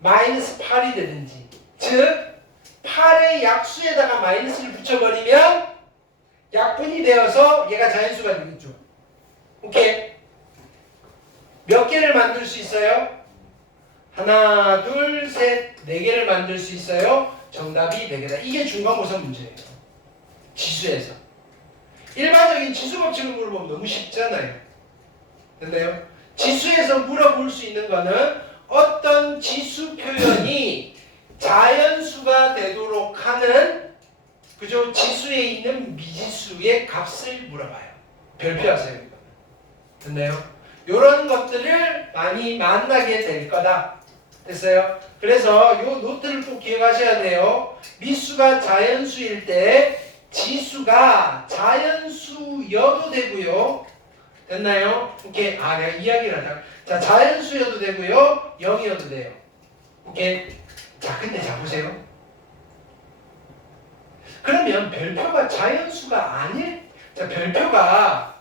마이너스 8이 되든지 즉 8의 약수에다가 마이너스를 붙여버리면 약분이 되어서 얘가 자연수가 되겠죠. 오케이? 몇 개를 만들 수 있어요? 하나, 둘, 셋, 네 개를 만들 수 있어요. 정답이 4개다. 이게 중간고사 문제예요. 지수에서. 일반적인 지수 법칙을 물어보면 너무 쉽잖아요. 됐나요? 지수에서 물어볼 수 있는 거는 어떤 지수 표현이 자연수가 되도록 하는 그죠? 지수에 있는 미지수의 값을 물어봐요. 별표하세요. 이거는. 됐나요? 이런 것들을 많이 만나게 될 거다. 됐어요? 그래서 요 노트를 꼭 기억하셔야 돼요. 미수가 자연수일 때 지수가 자연수여도 되고요. 됐나요? 오케이. 내가 이야기를 하자. 자, 자연수여도 되고요. 0이어도 돼요. 오케이. 자, 근데 자 보세요. 그러면 별표가 자연수가 아닐, 자, 별표가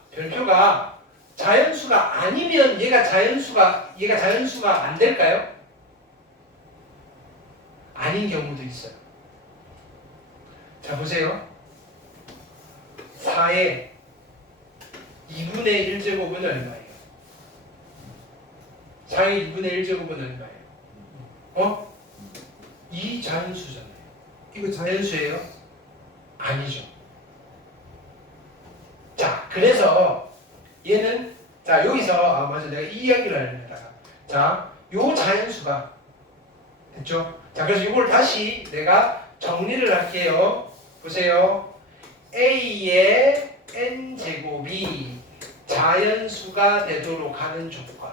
자연수가 아니면 얘가 자연수가 안 될까요? 아닌 경우도 있어요. 자, 보세요. 4의 2분의 1제곱은 얼마예요? 4의 2분의 1제곱은 얼마예요? 이 자연수잖아요. 이거 자연수예요? 아니죠. 자, 그래서 얘는 자 여기서 맞아 내가 이 이야기를 하려다가 자, 요 자연수가 됐죠? 자, 그래서 이걸 다시 내가 정리를 할게요. 보세요. A의 n제곱이 자연수가 되도록 하는 조건.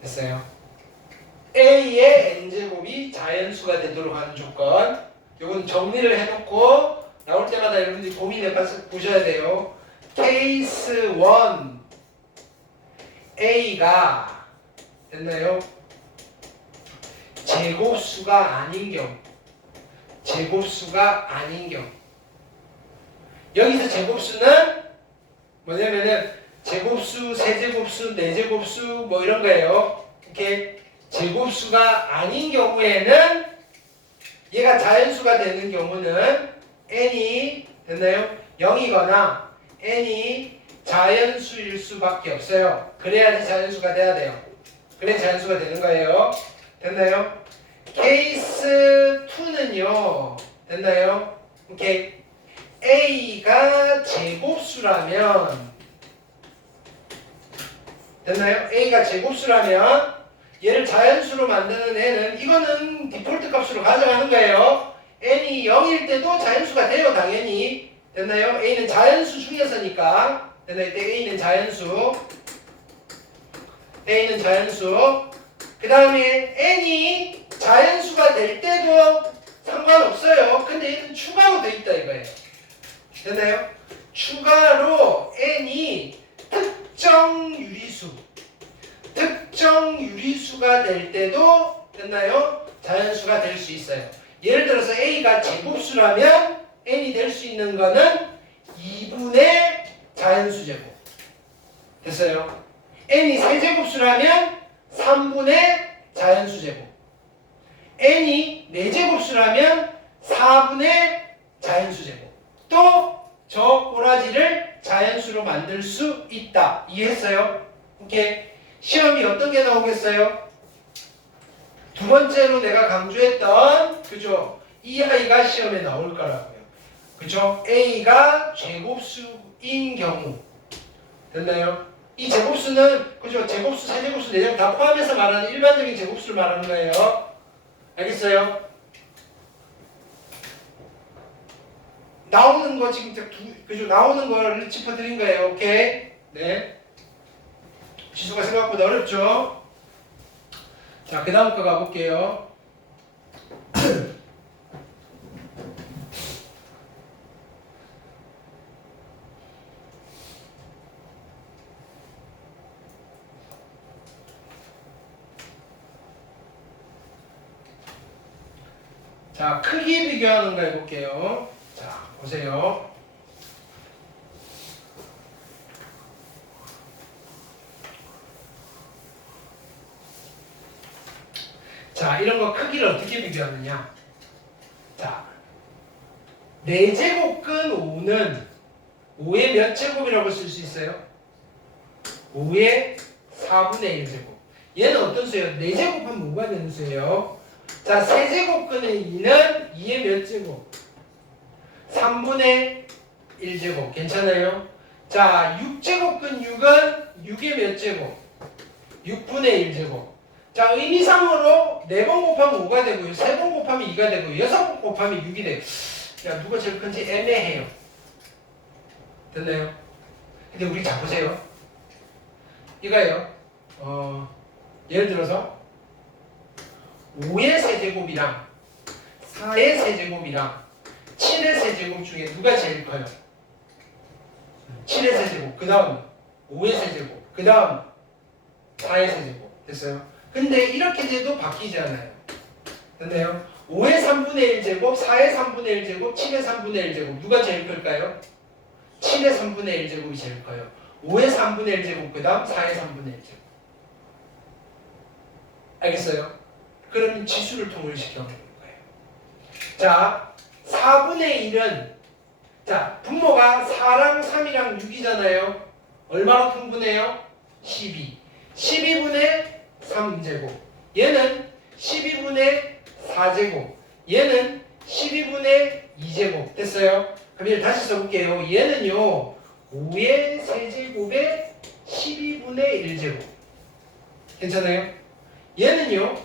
됐어요? A의 n제곱이 자연수가 되도록 하는 조건. 이건 정리를 해놓고 나올 때마다 여러분들이 고민해 보셔야 돼요. 케이스 1 A가 됐나요? 제곱수가 아닌 경우. 여기서 제곱수는 뭐냐면은 제곱수, 세제곱수, 네제곱수 뭐 이런 거예요. 이렇게 제곱수가 아닌 경우에는 얘가 자연수가 되는 경우는 n이 됐나요? 0이거나 n이 자연수일 수밖에 없어요. 그래야지 자연수가 돼야 돼요. 그래 자연수가 되는 거예요. 됐나요? 케이스 2는요. 됐나요? 오케이. A가 제곱수라면 됐나요? A가 제곱수라면 얘를 자연수로 만드는 애는 이거는 디폴트 값으로 가져가는 거예요. n이 0일 때도 자연수가 돼요. 당연히. 됐나요? A는 자연수 중에서니까. 됐나요? A는 자연수. A는 자연수. 그 다음에 n이 자연수가 될 때도 상관없어요. 근데 얘는 추가로 돼 있다 이거예요. 됐나요? 추가로 n이 특정 유리수가 될 때도 됐나요? 자연수가 될 수 있어요. 예를 들어서 a가 제곱수라면 n이 될 수 있는 거는 2분의 자연수 제곱. 됐어요? n이 세제곱수라면 3분의 자연수 제곱. n이 4제곱수라면 4분의 자연수 제곱. 또 저 꼬라지를 자연수로 만들 수 있다. 이해했어요? 오케이. 시험이 어떤 게 나오겠어요? 두 번째로 내가 강조했던 그죠? 이 아이가 시험에 나올 거라고요. 그죠? A가 제곱수인 경우. 됐나요? 이 제곱수는 그죠? 제곱수, 세제곱수, 네제곱 다 포함해서 말하는 일반적인 제곱수를 말하는 거예요. 알겠어요? 나오는 거 지금 그죠? 나오는 거를 짚어드린 거예요. 오케이? 네. 지수가 생각보다 어렵죠? 자, 그 다음 거 가볼게요. 자, 크기 비교하는 거 해볼게요. 자, 보세요. 자, 이런 거 크기를 어떻게 비교하느냐. 자, 4제곱근 5는 5의 몇 제곱이라고 쓸 수 있어요? 5의 4분의 1제곱. 얘는 어떤 수예요? 4제곱하면 뭐가 되는 수예요? 자, 세제곱근의 2는 2의 몇 제곱? 3분의 1제곱. 괜찮아요? 자, 6제곱근 6은 6의 몇 제곱? 6분의 1제곱. 자, 의미상으로 4번 곱하면 5가 되고요. 3번 곱하면 2가 되고요. 6번 곱하면 6이 돼요. 야, 누가 제일 큰지 애매해요. 됐나요? 근데 우리 자 보세요. 이거예요. 예를 들어서 5의 세제곱이랑 4의 세제곱이랑 7의 세제곱 중에 누가 제일 커요? 7의 세제곱, 그 다음 5의 세제곱, 그 다음 4의 세제곱. 됐어요? 근데 이렇게 돼도 바뀌지 않아요. 됐나요? 5의 3분의 1제곱, 4의 3분의 1제곱, 7의 3분의 1제곱. 누가 제일 클까요? 7의 3분의 1제곱이 제일 커요. 5의 3분의 1제곱, 그 다음 4의 3분의 1제곱. 알겠어요? 그러면 지수를 통일시켜 보는 거예요. 자, 4분의 1은 자, 분모가 4랑 3이랑 6이잖아요. 얼마로 분분해요? 12. 12분의 3제곱. 얘는 12분의 4제곱. 얘는 12분의 2제곱. 됐어요? 그럼 얘를 다시 써볼게요. 얘는요, 5의 세제곱에 12분의 1제곱. 괜찮아요? 얘는요,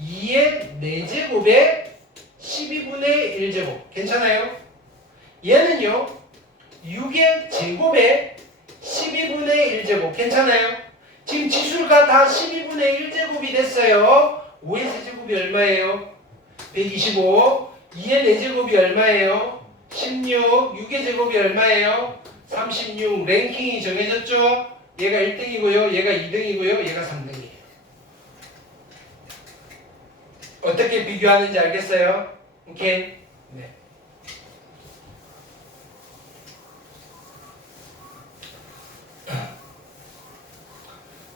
2의 4제곱에 12분의 1제곱. 괜찮아요? 얘는요, 6의 제곱에 12분의 1제곱. 괜찮아요? 지금 지수가 다 12분의 1제곱이 됐어요. 5의 세제곱이 얼마예요? 125. 2의 4제곱이 얼마예요? 16. 6의 제곱이 얼마예요? 36. 랭킹이 정해졌죠? 얘가 1등이고요. 얘가 2등이고요. 얘가 3등이에요. 어떻게 비교하는지 알겠어요? 오케이? 네.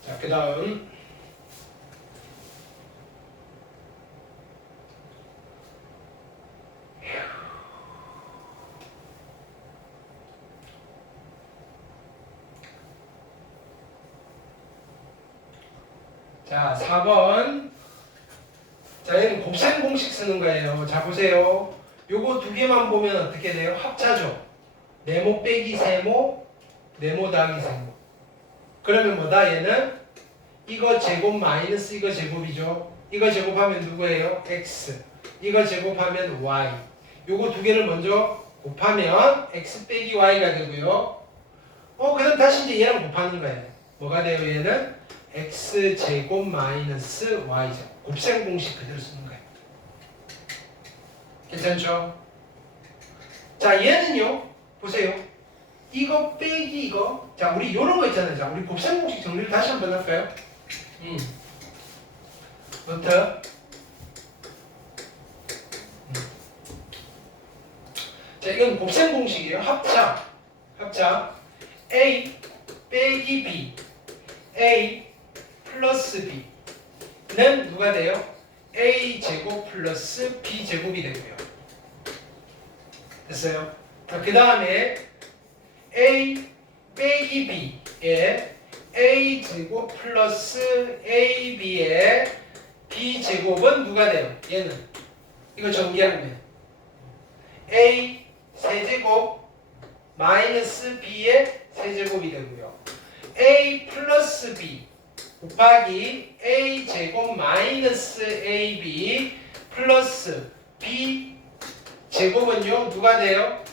자, 그 다음. 자, 4번. 자, 얘는 곱셈 공식 쓰는 거예요. 자, 보세요. 요거 두 개만 보면 어떻게 돼요? 합차죠. 네모 빼기 세모, 네모 더하기 세모. 그러면 뭐다? 얘는 이거 제곱 마이너스 이거 제곱이죠. 이거 제곱하면 누구예요? x. 이거 제곱하면 y. 요거 두 개를 먼저 곱하면 x 빼기 y가 되고요. 그 다음 다시 이제 얘랑 곱하는 거예요. 뭐가 돼요? 얘는 x 제곱 마이너스 y죠. 곱셈 공식 그대로 쓰는 거예요. 괜찮죠? 자, 얘는요. 보세요. 이거 빼기 이거. 자, 우리 요런 거 있잖아요. 자, 우리 곱셈 공식 정리를 다시 한번 할까요? 노트. 자, 이건 곱셈 공식이에요. 합차. A 빼기 B, A 플러스 B는 누가 돼요? A 제곱 플러스 B 제곱이 되고요. 됐어요? 그 다음에 A 빼기 B에 A 제곱 플러스 AB의 B 제곱은 누가 돼요? 얘는 이거 정리하면 A 세제곱 마이너스 B의 세제곱이 되고요. A 플러스 B 곱하기 A 제곱 마이너스 AB 플러스 B 제곱은요 누가 돼요?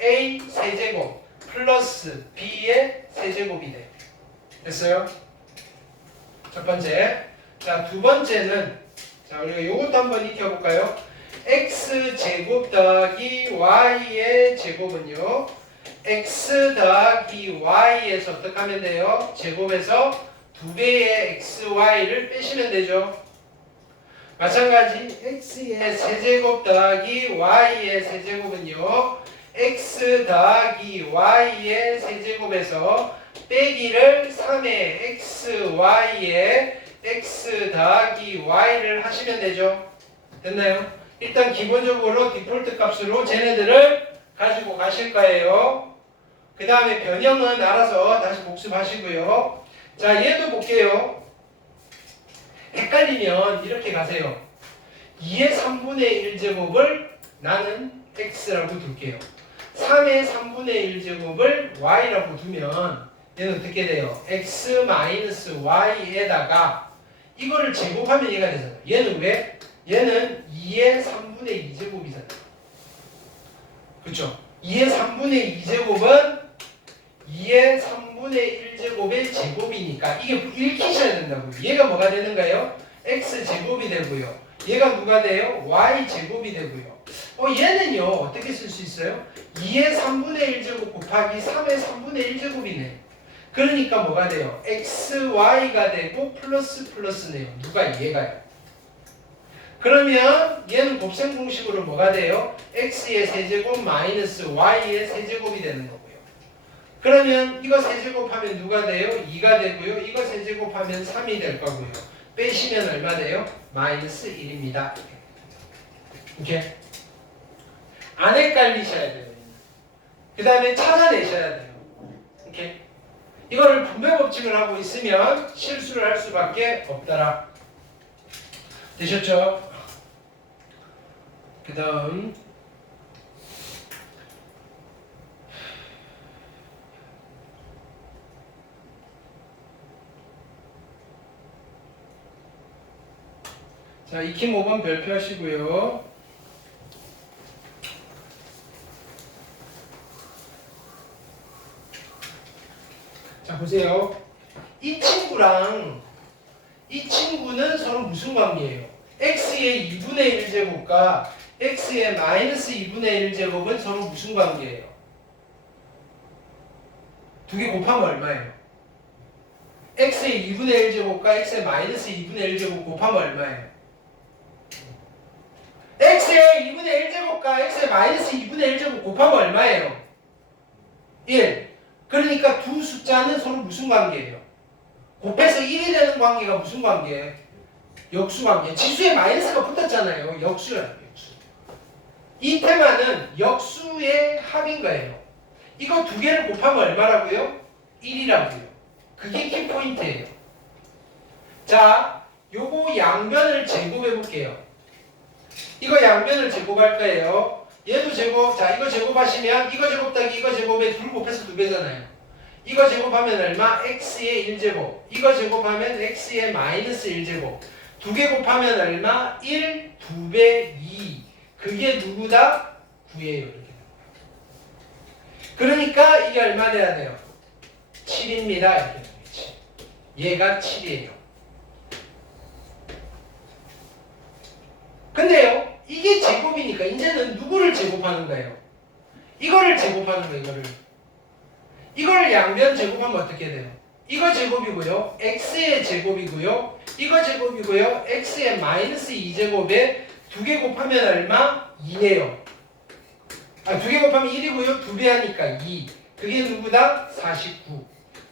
A 세제곱 플러스 B의 세제곱이 돼요. 됐어요? 첫 번째. 자, 두 번째는 자, 우리가 요것도 한번 익혀볼까요? x 제곱 더하기 y의 제곱은요 x 더하기 y에서 어떻게 하면 돼요? 제곱에서 2배의 xy를 빼시면 되죠. 마찬가지 x의 세제곱 더하기 y의 세제곱은요 x 더하기 y의 세제곱에서 빼기를 3의 xy의 x 더하기 y를 하시면 되죠. 됐나요? 일단 기본적으로 디폴트 값으로 쟤네들을 가지고 가실 거예요. 그 다음에 변형은 알아서 다시 복습하시고요. 자, 얘도 볼게요. 헷갈리면 이렇게 가세요. 2의 3분의 1제곱을 나는 x라고 둘게요. 3의 3분의 1제곱을 y라고 두면 얘는 어떻게 돼요? x-y에다가 이거를 제곱하면 얘가 되잖아요. 얘는 왜? 얘는 2의 3분의 2제곱이잖아요. 그렇죠? 2의 3분의 2제곱은 2의 3분의 1제곱의 제곱이니까 이게 읽히셔야 된다고요. 얘가 뭐가 되는가요? x제곱이 되고요. 얘가 누가 돼요? y제곱이 되고요. 얘는요 어떻게 쓸 수 있어요? 2의 3분의 1제곱 곱하기 3의 3분의 1제곱이네. 그러니까 뭐가 돼요? xy가 되고 플러스 플러스네요. 누가? 얘가요. 그러면 얘는 곱셈 공식으로 뭐가 돼요? x의 세제곱 마이너스 y의 세제곱이 되는 거고요. 그러면 이거 세제곱하면 누가 돼요? 2가 되고요. 이거 세제곱하면 3이 될 거고요. 빼시면 얼마 돼요? 마이너스 1입니다. 이렇게 안 헷갈리셔야 돼요. 그 다음에 찾아내셔야 돼요. 이렇게 이거를 분배 법칙을 하고 있으면 실수를 할 수밖에 없더라. 되셨죠? 그 다음 자, 익히 5번 별표하시고요. 자, 보세요. 이 친구랑 이 친구는 서로 무슨 관계예요? x의 2분의 1제곱과 x의 마이너스 2분의 1제곱은 서로 무슨 관계예요? 두 개 곱하면 얼마예요? x의 2분의 1제곱과 x의 마이너스 2분의 1제곱 곱하면 얼마예요? x의 2분의 1제곱과 x의 마이너스 2분의 1제곱 곱하면 얼마예요? 1. 그러니까 두 숫자는 서로 무슨 관계예요? 곱해서 1이 되는 관계가 무슨 관계예요? 역수관계. 지수에 마이너스가 붙었잖아요. 역수라는 역수. 이 테마는 역수의 합인 거예요. 이거 두 개를 곱하면 얼마라고요? 1이라고요. 그게 키포인트예요. 자, 요거 양변을 제곱해 볼게요. 이거 양변을 제곱할 거예요. 얘도 제곱. 자, 이거 제곱하시면 이거 제곱 더하기 이거 제곱에 둘 곱해서 2배잖아요. 이거 제곱하면 얼마? x의 1제곱. 이거 제곱하면 x의 마이너스 1제곱. 두 개 곱하면 얼마? 1, 2배 2. 그게 누구다? 9예요. 이렇게. 그러니까 이게 얼마 돼야 돼요? 7입니다. 이렇게 되겠지. 얘가 7이에요. 근데요, 이게 제곱이니까 이제는 누구를 제곱하는 거예요? 이거를 제곱하는 거예요. 이거를 양변 제곱하면 어떻게 돼요? 이거 제곱이고요. x의 제곱이고요. 이거 제곱이고요. x의 마이너스 2제곱에 두 개 곱하면 얼마? 2네요. 두 개 곱하면 1이고요. 2배 하니까 2. 그게 누구다? 49.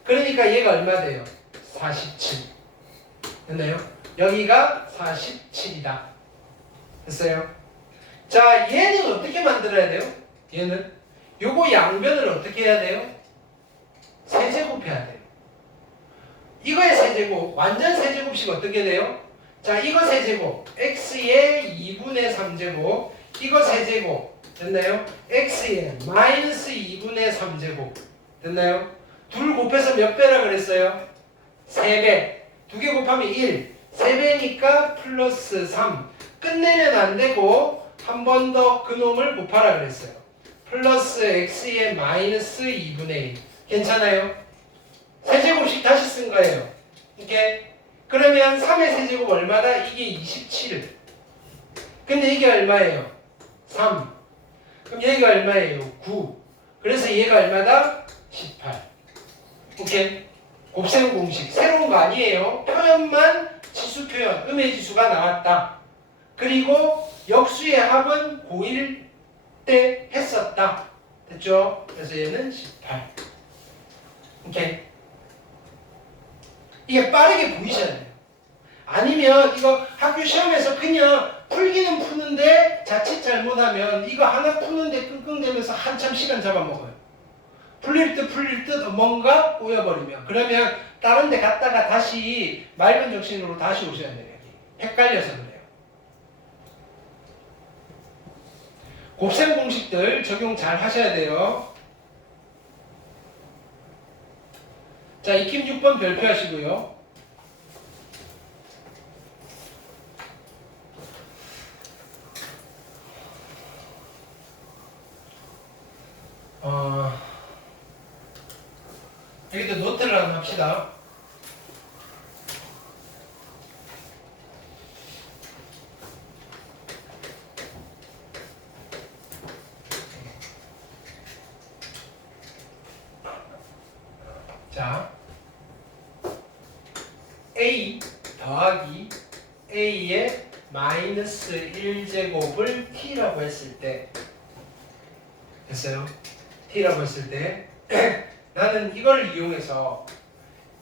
그러니까 얘가 얼마 돼요? 47. 됐나요? 여기가 47이다. 됐어요? 자, 얘는 어떻게 만들어야 돼요? 얘는 요거 양변을 어떻게 해야 돼요? 세제곱해야 돼요. 이거의 세제곱, 완전 세제곱식 어떻게 돼요? 자, 이거 세제곱, x의 2분의 3제곱, 이거 세제곱, 됐나요? x의 마이너스 2분의 3제곱, 됐나요? 둘 곱해서 몇 배라 그랬어요? 3배. 두 개 곱하면 1, 3배니까 플러스 3. 끝내면 안 되고 한 번 더 그놈을 곱하라 그랬어요. 플러스 x의 마이너스 2분의 1. 괜찮아요? 세제곱씩 다시 쓴 거예요. 이렇게. 그러면 3의 세제곱 얼마다? 이게 27. 근데 이게 얼마예요? 3. 그럼 얘가 얼마예요? 9. 그래서 얘가 얼마다? 18. 오케이? 곱셈 공식. 새로운 거 아니에요. 표현만 지수 표현, 음의 지수가 나왔다. 그리고 역수의 합은 고1 때 했었다. 됐죠? 그래서 얘는 18. 오케이? 이게 빠르게 보이셔야 돼요. 아니면 이거 학교 시험에서 그냥 풀기는 푸는데 자칫 잘못하면 이거 하나 푸는데 끙끙대면서 한참 시간 잡아먹어요. 풀릴 듯 뭔가 꼬여버리면. 그러면 다른 데 갔다가 다시 맑은 정신으로 다시 오셔야 돼요. 헷갈려서 그래요. 곱셈 공식들 적용 잘 하셔야 돼요. 자, 익힘 6번 별표하시고요. 여기도 노트를 한번 합시다. 자, a 더하기 a의 마이너스 1제곱을 t라고 했을 때 됐어요? t라고 했을 때 나는 이걸 이용해서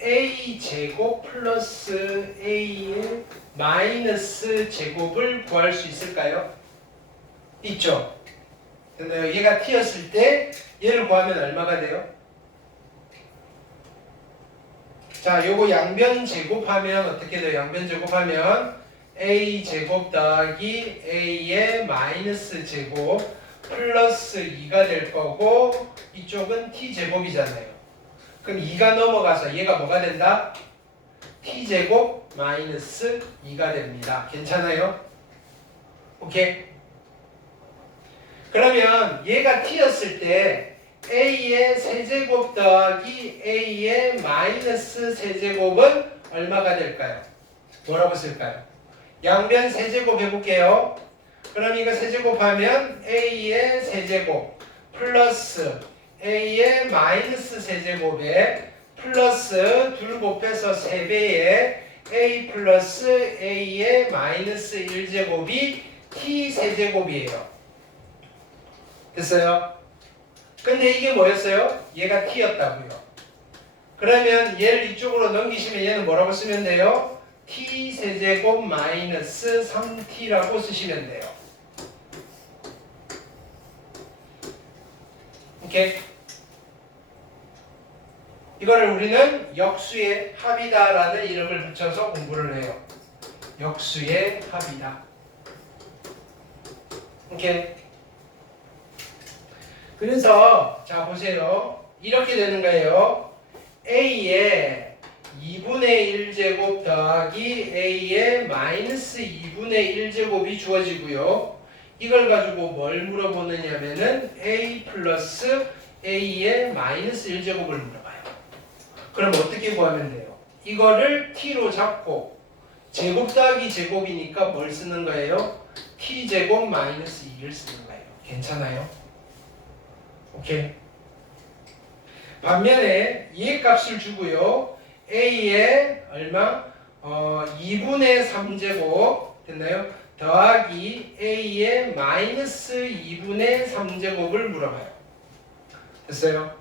a제곱 플러스 a의 마이너스 제곱을 구할 수 있을까요? 있죠? 됐나요? 얘가 t였을 때 얘를 구하면 얼마가 돼요? 자, 요거 양변 제곱하면 어떻게 돼요? 양변 제곱하면 a 제곱 더하기 a의 마이너스 제곱 플러스 2가 될 거고 이쪽은 t 제곱이잖아요. 그럼 2가 넘어가서 얘가 뭐가 된다? t 제곱 마이너스 2가 됩니다. 괜찮아요? 오케이? 그러면 얘가 t였을 때 a의 세제곱 더하기 a의 마이너스 세제곱은 얼마가 될까요? 뭐라고 쓸까요? 양변 세제곱 해볼게요. 그럼 이거 세제곱하면 a의 세제곱 플러스 a의 마이너스 세제곱에 플러스 둘 곱해서 3배에 a 플러스 a의 마이너스 1제곱이 t 세제곱이에요. 됐어요? 근데 이게 뭐였어요? 얘가 t였다고요. 그러면 얘를 이쪽으로 넘기시면 얘는 뭐라고 쓰면 돼요? t 세제곱 마이너스 3t라고 쓰시면 돼요. 오케이? 이거를 우리는 역수의 합이다라는 이름을 붙여서 공부를 해요. 역수의 합이다. 오케이. 그래서 자 보세요. 이렇게 되는 거예요. A의 2분의 1제곱 더하기 A의 마이너스 2분의 1제곱이 주어지고요. 이걸 가지고 뭘 물어보느냐면은 A 플러스 A의 마이너스 1제곱을 물어봐요. 그럼 어떻게 구하면 돼요? 이거를 T로 잡고 제곱 더하기 제곱이니까 뭘 쓰는 거예요? T제곱 마이너스 2를 쓰는 거예요. 괜찮아요? 오케이. 반면에 얘 값을 주고요. A의 얼마? 2분의 3제곱 됐나요? 더하기 A의 마이너스 2분의 3제곱을 물어봐요. 됐어요?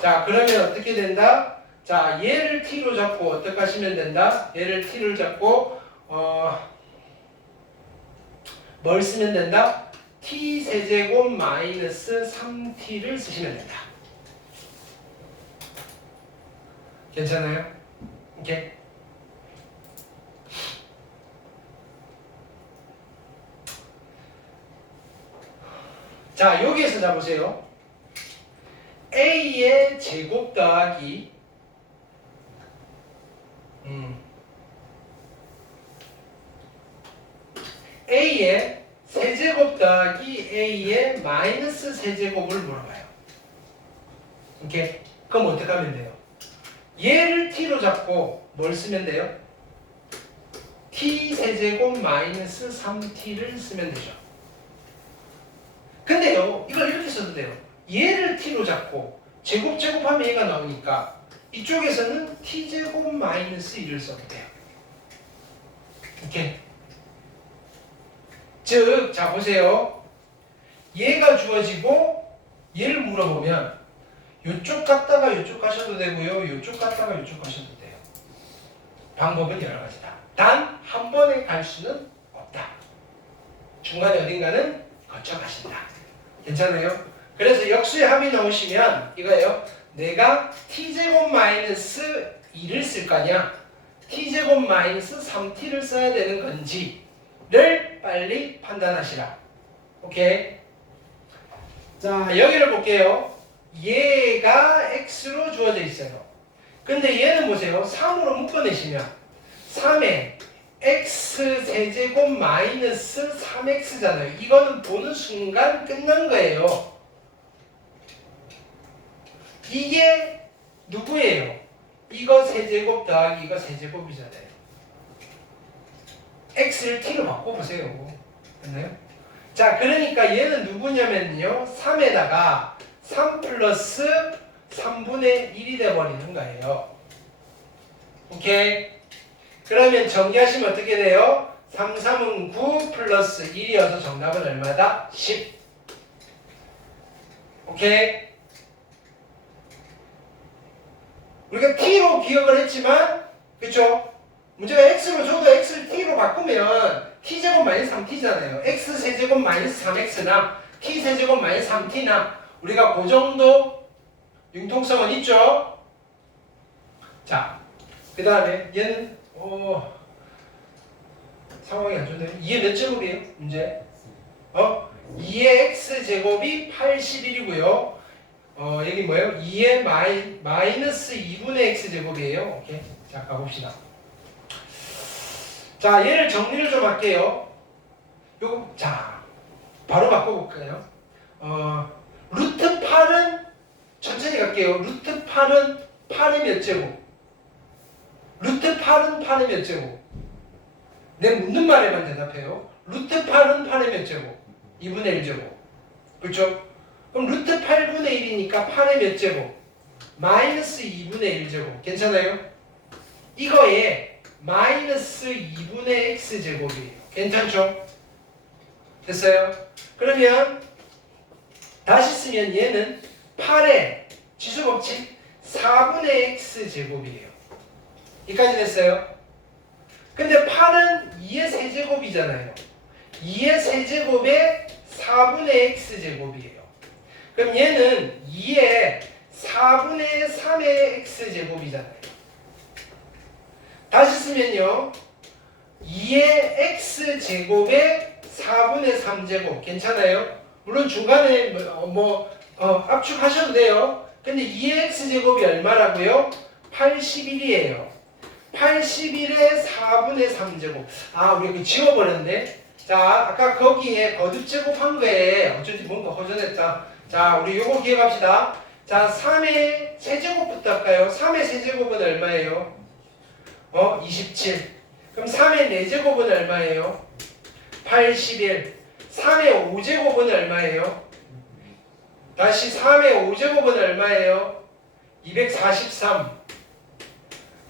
자 그러면 어떻게 된다? 자 얘를 T로 잡고 어떻게 하시면 된다? 얘를 T를 잡고 뭘 쓰면 된다? T 세제곱 마이너스 3T를 쓰시면 된다. 괜찮아요? 오케이. 자 여기에서 자 보세요. A의 제곱 더하기 A의 세제곱 더하기 A의 마이너스 세제곱을 물어봐요. 오케이? 그럼 어떻게 하면 돼요? 얘를 T로 잡고 뭘 쓰면 돼요? T 세제곱 마이너스 3T를 쓰면 되죠. 근데요, 이걸 이렇게 써도 돼요. 얘를 T로 잡고 제곱하면 얘가 나오니까 이쪽에서는 T제곱 마이너스 1을 써도 돼요. 오케이? 즉, 자 보세요. 얘가 주어지고 얘를 물어보면 이쪽 갔다가 이쪽 가셔도 되고요. 이쪽 갔다가 이쪽 가셔도 돼요. 방법은 여러 가지다. 단 한 번에 갈 수는 없다. 중간에 어딘가는 거쳐 가신다. 괜찮아요? 그래서 역수의 합이 나오시면 이거예요. 내가 t제곱 마이너스 2를 쓸 거냐 t제곱 마이너스 3t를 써야 되는 건지를 빨리 판단하시라. 오케이? 자 여기를 볼게요. 얘가 x로 주어져 있어요. 근데 얘는 보세요. 3으로 묶어내시면 3에 x 세제곱 마이너스 3x잖아요. 이거는 보는 순간 끝난 거예요. 이게 누구예요? 이거 세제곱 더하기 이거 세제곱이잖아요. x를 t로 바꿔보세요. 됐나요? 자 그러니까 얘는 누구냐면요. 3에다가 3 플러스 3분의 1이 돼버리는 거예요. 오케이? 그러면 정리하시면 어떻게 돼요? 3, 3은 9 플러스 1이어서 정답은 얼마다? 10. 오케이? 우리가 t로 기억을 했지만 그쵸? 문제가 x로 줘도 x를 t로 바꾸면 t제곱 마이너스 3t잖아요. x 세제곱 마이너스 3x나 t 세제곱 마이너스 3t나 우리가 그 정도 융통성은 있죠? 자, 그 다음에 얘는 상황이 안 좋네요. 2의 몇 제곱이에요? 문제 2의 x제곱이 81이고요. 여기 뭐예요? 2의 마이너스 2분의 x제곱이에요. 오케이. 자, 가봅시다. 자, 얘를 정리를 좀 할게요. 요거, 자, 바로 바꿔볼까요? 루트 8은, 천천히 갈게요. 루트 8은 8의 몇 제곱? 루트 8은 8의 몇 제곱? 내 묻는 말에만 대답해요. 루트 8은 8의 몇 제곱? 2분의 1제곱. 그렇죠? 그럼 루트 8분의 1이니까 8의 몇 제곱? 마이너스 2분의 1제곱. 괜찮아요? 이거에 마이너스 2분의 x제곱이에요. 괜찮죠? 됐어요? 그러면 다시 쓰면 얘는 8의 지수법칙 4분의 x제곱이에요. 여기까지 됐어요? 근데 8은 2의 세제곱이잖아요. 2의 세제곱에 4분의 x제곱이에요. 그럼 얘는 2의 4분의 3의 x제곱이잖아요. 다시 쓰면요. 2의 x제곱의 4분의 3제곱 괜찮아요? 물론 중간에 압축하셔도 돼요. 근데 2의 x제곱이 얼마라고요? 81이에요. 81의 4분의 3제곱. 아, 우리 이거 지워버렸네. 자, 아까 거기에 거듭제곱한 거에 어쩐지 뭔가 허전했다. 자, 우리 요거 기억합시다. 자, 3의 세제곱부터 할까요? 3의 세제곱은 얼마예요? 27. 그럼 3의 4제곱은 얼마예요? 81. 3의 5제곱은 얼마예요? 다시 3의 5제곱은 얼마예요? 243.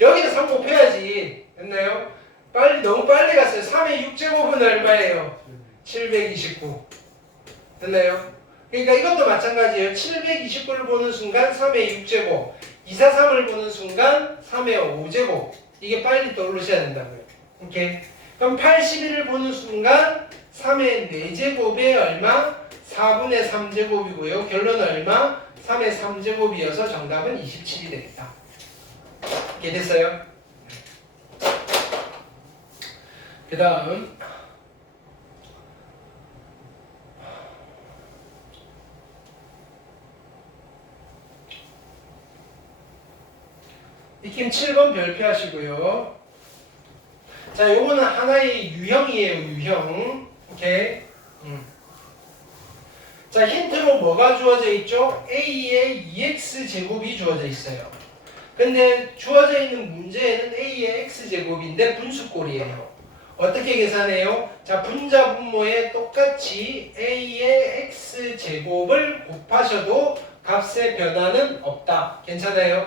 여기는 3 곱해야지. 됐나요? 너무 빨리 갔어요. 3의 6제곱은 얼마예요? 729. 됐나요? 그러니까 이것도 마찬가지예요. 729를 보는 순간 3의 6제곱, 243을 보는 순간 3의 5제곱. 이게 빨리 떠오르셔야 된다고요. 오케이. 그럼 81을 보는 순간 3의 4제곱에 얼마? 4분의 3제곱이고요. 결론은 얼마? 3의 3제곱이어서 정답은 27이 되겠다. 이해됐어요? 그 다음 익힘 7번 별표하시고요. 자, 요거는 하나의 유형이에요. 유형. 오케이. 자, 힌트로 뭐가 주어져 있죠? A의 2x제곱이 주어져 있어요. 근데 주어져 있는 문제에는 A의 x제곱인데 분수꼴이에요. 어떻게 계산해요? 자, 분자 분모에 똑같이 A의 x제곱을 곱하셔도 값의 변화는 없다. 괜찮아요?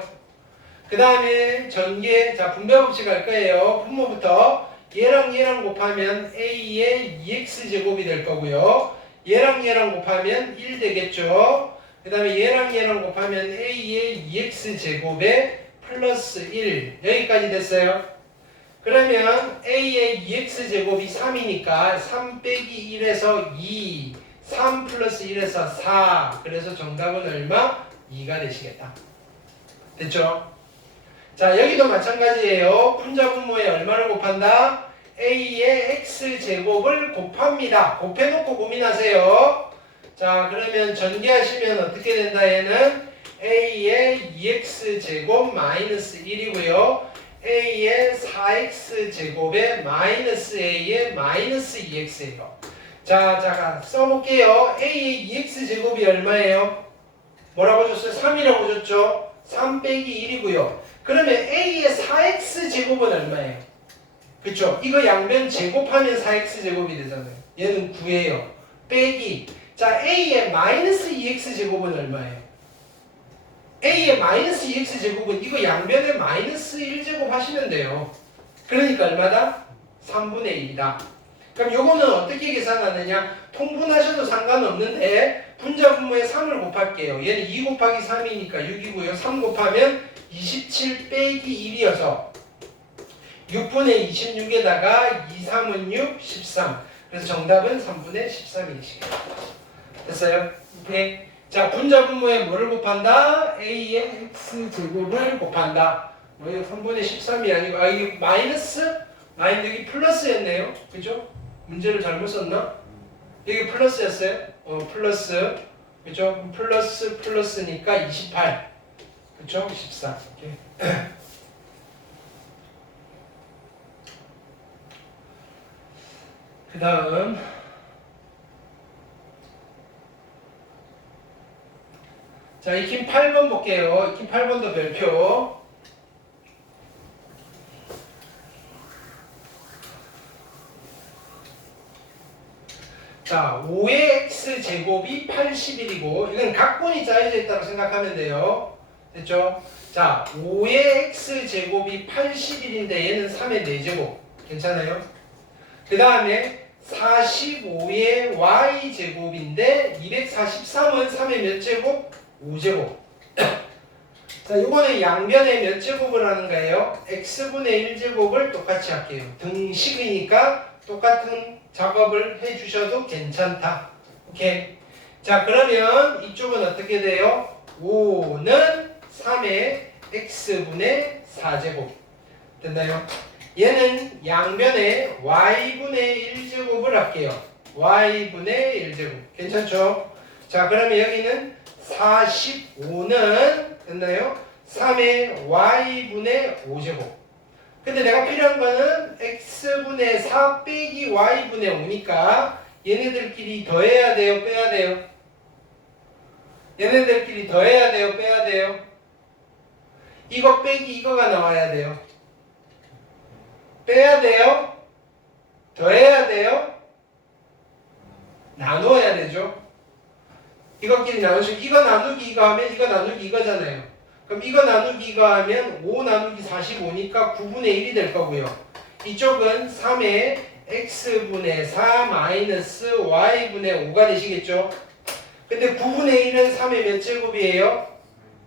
그 다음에 전개, 자, 분배법칙 할 거예요. 분모부터 얘랑 곱하면 A의 2x제곱이 될 거고요. 얘랑 곱하면 1 되겠죠. 그 다음에 얘랑 곱하면 A의 2x제곱에 플러스 1. 여기까지 됐어요. 그러면 A의 2x제곱이 3이니까 3 빼기 1에서 2, 3 플러스 1에서 4. 그래서 정답은 얼마? 2가 되시겠다. 됐죠? 자, 여기도 마찬가지예요. 분자 분모에 얼마를 곱한다? A의 x제곱을 곱합니다. 곱해놓고 고민하세요. 자, 그러면 전개하시면 어떻게 된다? 얘는 A의 2x제곱 마이너스 1이고요. A의 4x제곱에 마이너스 A의 마이너스 2x예요. 자, 써볼게요. A의 2x제곱이 얼마예요? 뭐라고 줬어요? 3이라고 줬죠? 3 빼기 1이고요. 그러면 A의 4x제곱은 얼마예요? 그쵸? 이거 양변 제곱하면 4x제곱이 되잖아요. 얘는 9예요. 빼기. 자, A의 마이너스 2x제곱은 얼마예요? A의 마이너스 2x제곱은 이거 양변에 마이너스 1제곱 하시면 돼요. 그러니까 얼마다? 3분의 1이다. 그럼 요거는 어떻게 계산하느냐? 통분하셔도 상관없는데 분자 분모에 3을 곱할게요. 얘는 2 곱하기 3이니까 6이고요. 3 곱하면 27 빼기 1이어서 6분의 26에다가 2, 3은 6, 13. 그래서 정답은 3분의 13이시겠다. 됐어요? 오케이. 자, 분자 분모에 뭐를 곱한다? A의 x제곱을 곱한다. 이거 3분의 13이 아니고, 이게 마이너스? 여기 플러스였네요. 그죠? 문제를 잘못 썼나? 여기 플러스였어요? 플러스. 그죠? 플러스니까 28. 그쵸? 14. 오케이. 그 다음 자, 익힘 8번 볼게요. 익힘 8번도 별표. 자, 5의 x제곱이 81이고 이건 각분이 짜여져 있다고 생각하면 돼요. 됐죠? 자, 5의 x제곱이 81인데 얘는 3의 4제곱. 괜찮아요? 그 다음에 45의 y제곱인데 243은 3의 몇 제곱? 5제곱. 자, 이거는 양변에 몇 제곱을 하는 거예요? x분의 1제곱을 똑같이 할게요. 등식이니까 똑같은 작업을 해주셔도 괜찮다. 오케이. 자, 그러면 이쪽은 어떻게 돼요? 5는 3의 x분의 4제곱. 됐나요? 얘는 양변에 y분의 1제곱을 할게요. y분의 1제곱. 괜찮죠? 자, 그러면 여기는 45는 됐나요? 3의 y분의 5제곱. 근데 내가 필요한 거는 x분의 4 빼기 y분의 5니까 얘네들끼리 더해야 돼요? 빼야 돼요? 얘네들끼리 더해야 돼요? 빼야 돼요? 이거 빼기 이거가 나와야 돼요? 빼야 돼요? 더해야 돼요? 나누어야 되죠? 이것끼리 나누시고 이거 나누기 이거 하면 이거 나누기 이거잖아요. 그럼 이거 나누기 이거 하면 5 나누기 45니까 9분의 1이 될 거고요. 이쪽은 3의 x분의 4 마이너스 y분의 5가 되시겠죠? 근데 9분의 1은 3의 몇 제곱이에요?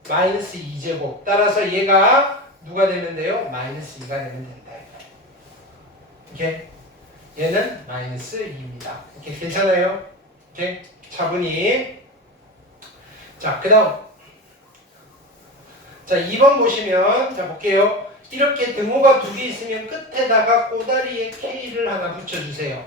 마이너스 2제곱. 따라서 얘가 누가 되면 돼요? 마이너스 2가 되면 된다. 이렇게 얘는 마이너스 2입니다. 이렇게 괜찮아요? 이렇게 차분히. 자, 그 다음. 자, 2번 보시면, 자, 볼게요. 이렇게 등호가 두 개 있으면 끝에다가 꼬다리에 K를 하나 붙여주세요.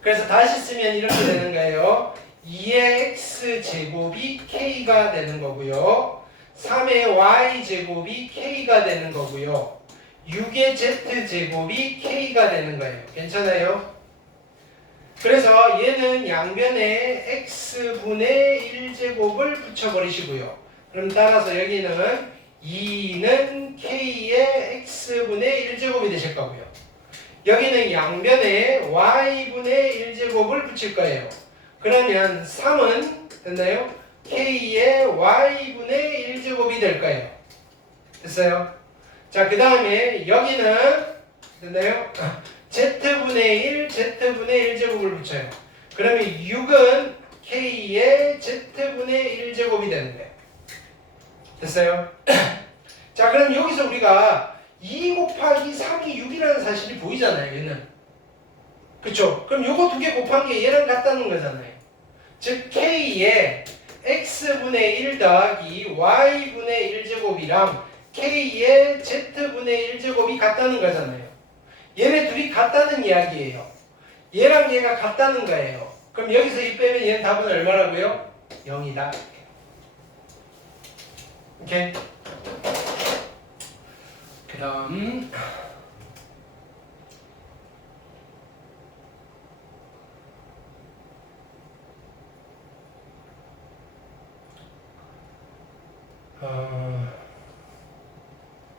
그래서 다시 쓰면 이렇게 되는 거예요. 2의 X제곱이 K가 되는 거고요. 3의 Y제곱이 K가 되는 거고요. 6의 Z제곱이 K가 되는 거예요. 괜찮아요? 그래서 얘는 양변에 X분의 1제곱을 붙여버리시고요. 그럼 따라서 여기는 2는 K의 X분의 1제곱이 되실 거고요. 여기는 양변에 Y분의 1제곱을 붙일 거예요. 그러면 3은 됐나요? K의 Y분의 1제곱이 될 거예요. 됐어요? 자, 그 다음에 여기는 됐나요? Z분의 1, Z분의 1제곱을 붙여요. 그러면 6은 K의 Z분의 1제곱이 되는 거예요. 됐어요? 자, 그럼 여기서 우리가 2 곱하기 3이 6이라는 사실이 보이잖아요, 얘는. 그쵸? 그럼 요거 두 개 곱한 게 얘랑 같다는 거잖아요. 즉, K의 X분의 1 더하기 Y분의 1제곱이랑 K의 Z분의 1제곱이 같다는 거잖아요. 얘네 둘이 같다는 이야기예요. 얘랑 얘가 같다는 거예요. 그럼 여기서 이 빼면 얘는 답은 얼마라고요? 0이다. 오케이? 그 다음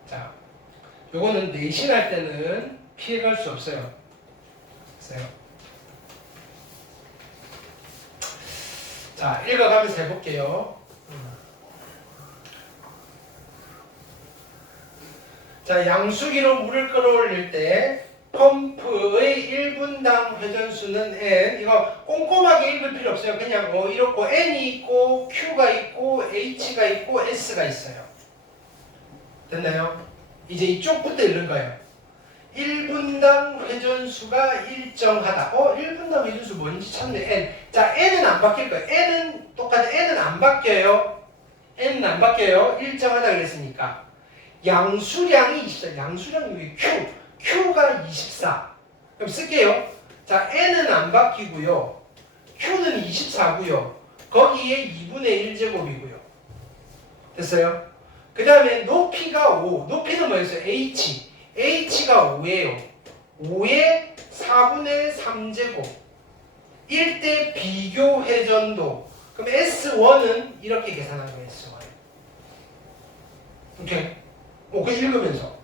자, 요거는 내신할 때는 피해갈 수 없어요. 됐어요? 자, 읽어가면서 해볼게요. 자, 양수기로 물을 끌어올릴 때 펌프의 1분당 회전수는 n. 이거 꼼꼼하게 읽을 필요 없어요. 그냥 이렇고 n이 있고 q가 있고 h가 있고 s가 있어요. 됐나요? 이제 이쪽부터 읽는 거예요. 1분당 회전수가 일정하다. 1분당 회전수 뭔지 찾네. n. 자, n은 안 바뀔 거예요. n은 똑같아. n은 안 바뀌어요. n은 안 바뀌어요. 일정하다 그랬으니까. 양수량이 있어요. 양수량이 왜 Q? Q가 24. 그럼 쓸게요. 자, N은 안 바뀌고요. Q는 24고요. 거기에 2분의 1제곱이고요. 됐어요? 그 다음에 높이가 5. 높이는 뭐였어요? H. H가 5예요. 5에 4분의 3제곱. 1대 비교 회전도. 그럼 S1은 이렇게 계산한 거예요. S1. 오케이? 그 읽으면서.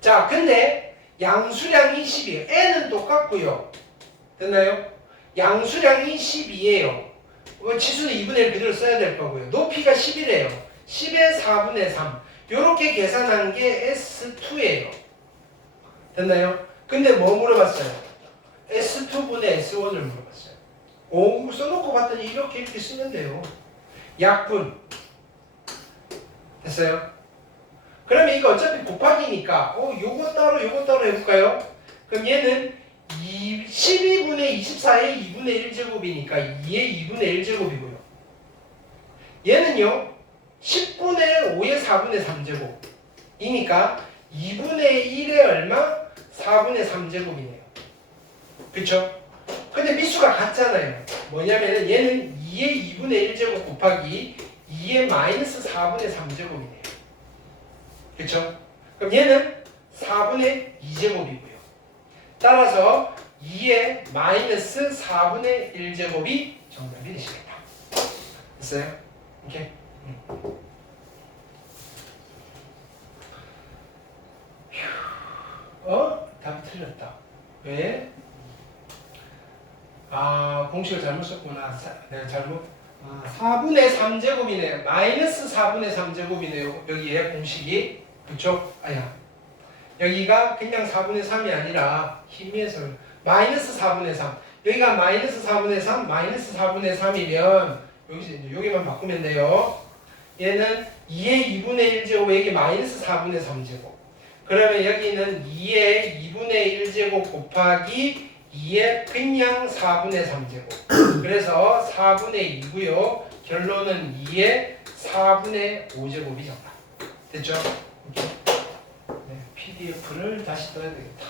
자, 근데 양수량이 10이에요. n은 똑같고요. 됐나요? 양수량이 12예요. 치수는 2분의 1 그대로 써야 될 거고요. 높이가 10이래요. 10의 4분의 3. 요렇게 계산한 게 S2예요. 됐나요? 근데 뭐 물어봤어요? S2분의 S1을 물어봤어요. 써놓고 봤더니 이렇게 쓰면 돼요. 약분. 됐어요? 그러면 이거 어차피 곱하기니까 요거 따로 해볼까요? 그럼 얘는 12분의 24의 2분의 1제곱이니까 2의 2분의 1제곱이고요. 얘는요 10분의 5의 4분의 3제곱이니까 2분의 1에 얼마? 4분의 3제곱이네요. 그쵸? 근데 미수가 같잖아요. 뭐냐면 얘는 2의 2분의 1제곱 곱하기 2의 마이너스 4분의 3제곱이네요. 그쵸? 그럼 얘는 4분의 2제곱이고요. 따라서 2의 마이너스 4분의 1제곱이 정답이 되시겠다. 됐어요? 오케이? 답이 틀렸다. 왜? 공식을 잘못 썼구나. 내가 잘못. 4분의 3제곱이네. 마이너스 4분의 3제곱이네요. 여기에 공식이. 그쵸? 여기가 그냥 4분의 3이 아니라 힘에서 마이너스 4분의 3. 여기가 마이너스 4분의 3, 마이너스 4분의 3이면 여기만 바꾸면 돼요. 얘는 2의 2분의 1제곱, 여기 마이너스 4분의 3제곱. 그러면 여기는 2의 2분의 1제곱 곱하기 2의 그냥 4분의 3제곱. 그래서 4분의 2고요. 결론은 2의 4분의 5제곱이 정답. 됐죠? 오케이. 네, PDF를 다시 떠야 되겠다.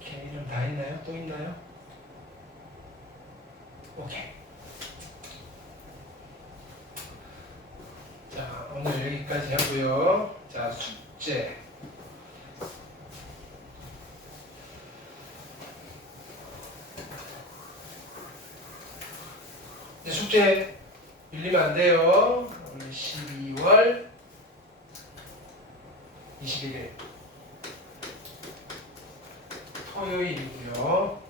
오케이, 이름 다 있나요? 또 있나요? 오케이. 자, 오늘 여기까지 하고요. 자, 숙제. 숙제 밀리면 안 돼요. 오늘 12월 21일 토요일이고요.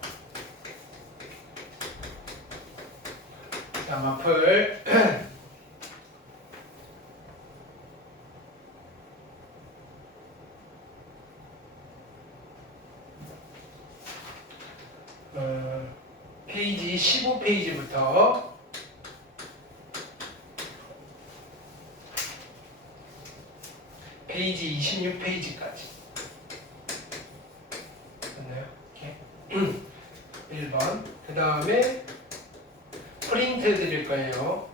자, 마플 페이지 15페이지부터 페이지 26페이지까지 됐나요? 오케이. 1번. 그 다음에 프린트 드릴 거예요.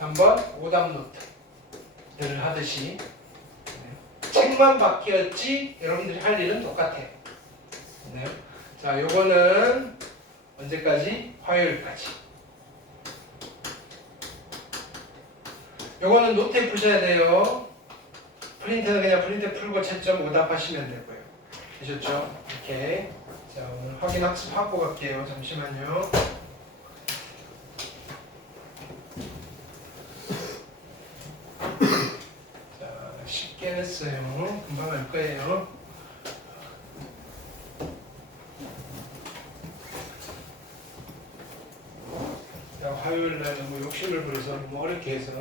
3번 오답 노트들을 하듯이 책만 바뀌었지 여러분들이 할 일은 똑같아요. 됐나요? 자, 요거는 언제까지? 화요일까지. 요거는 노트에 푸셔야 돼요. 프린트는 그냥 프린트 풀고 채점 오답하시면 되고요. 되셨죠? 오케이. 자, 오늘 확인 학습하고 갈게요. 잠시만요. 자, 쉽게 했어요. 금방 할 거예요. 자, 화요일날 너무 욕심을 부려서 너무 어렵게 해서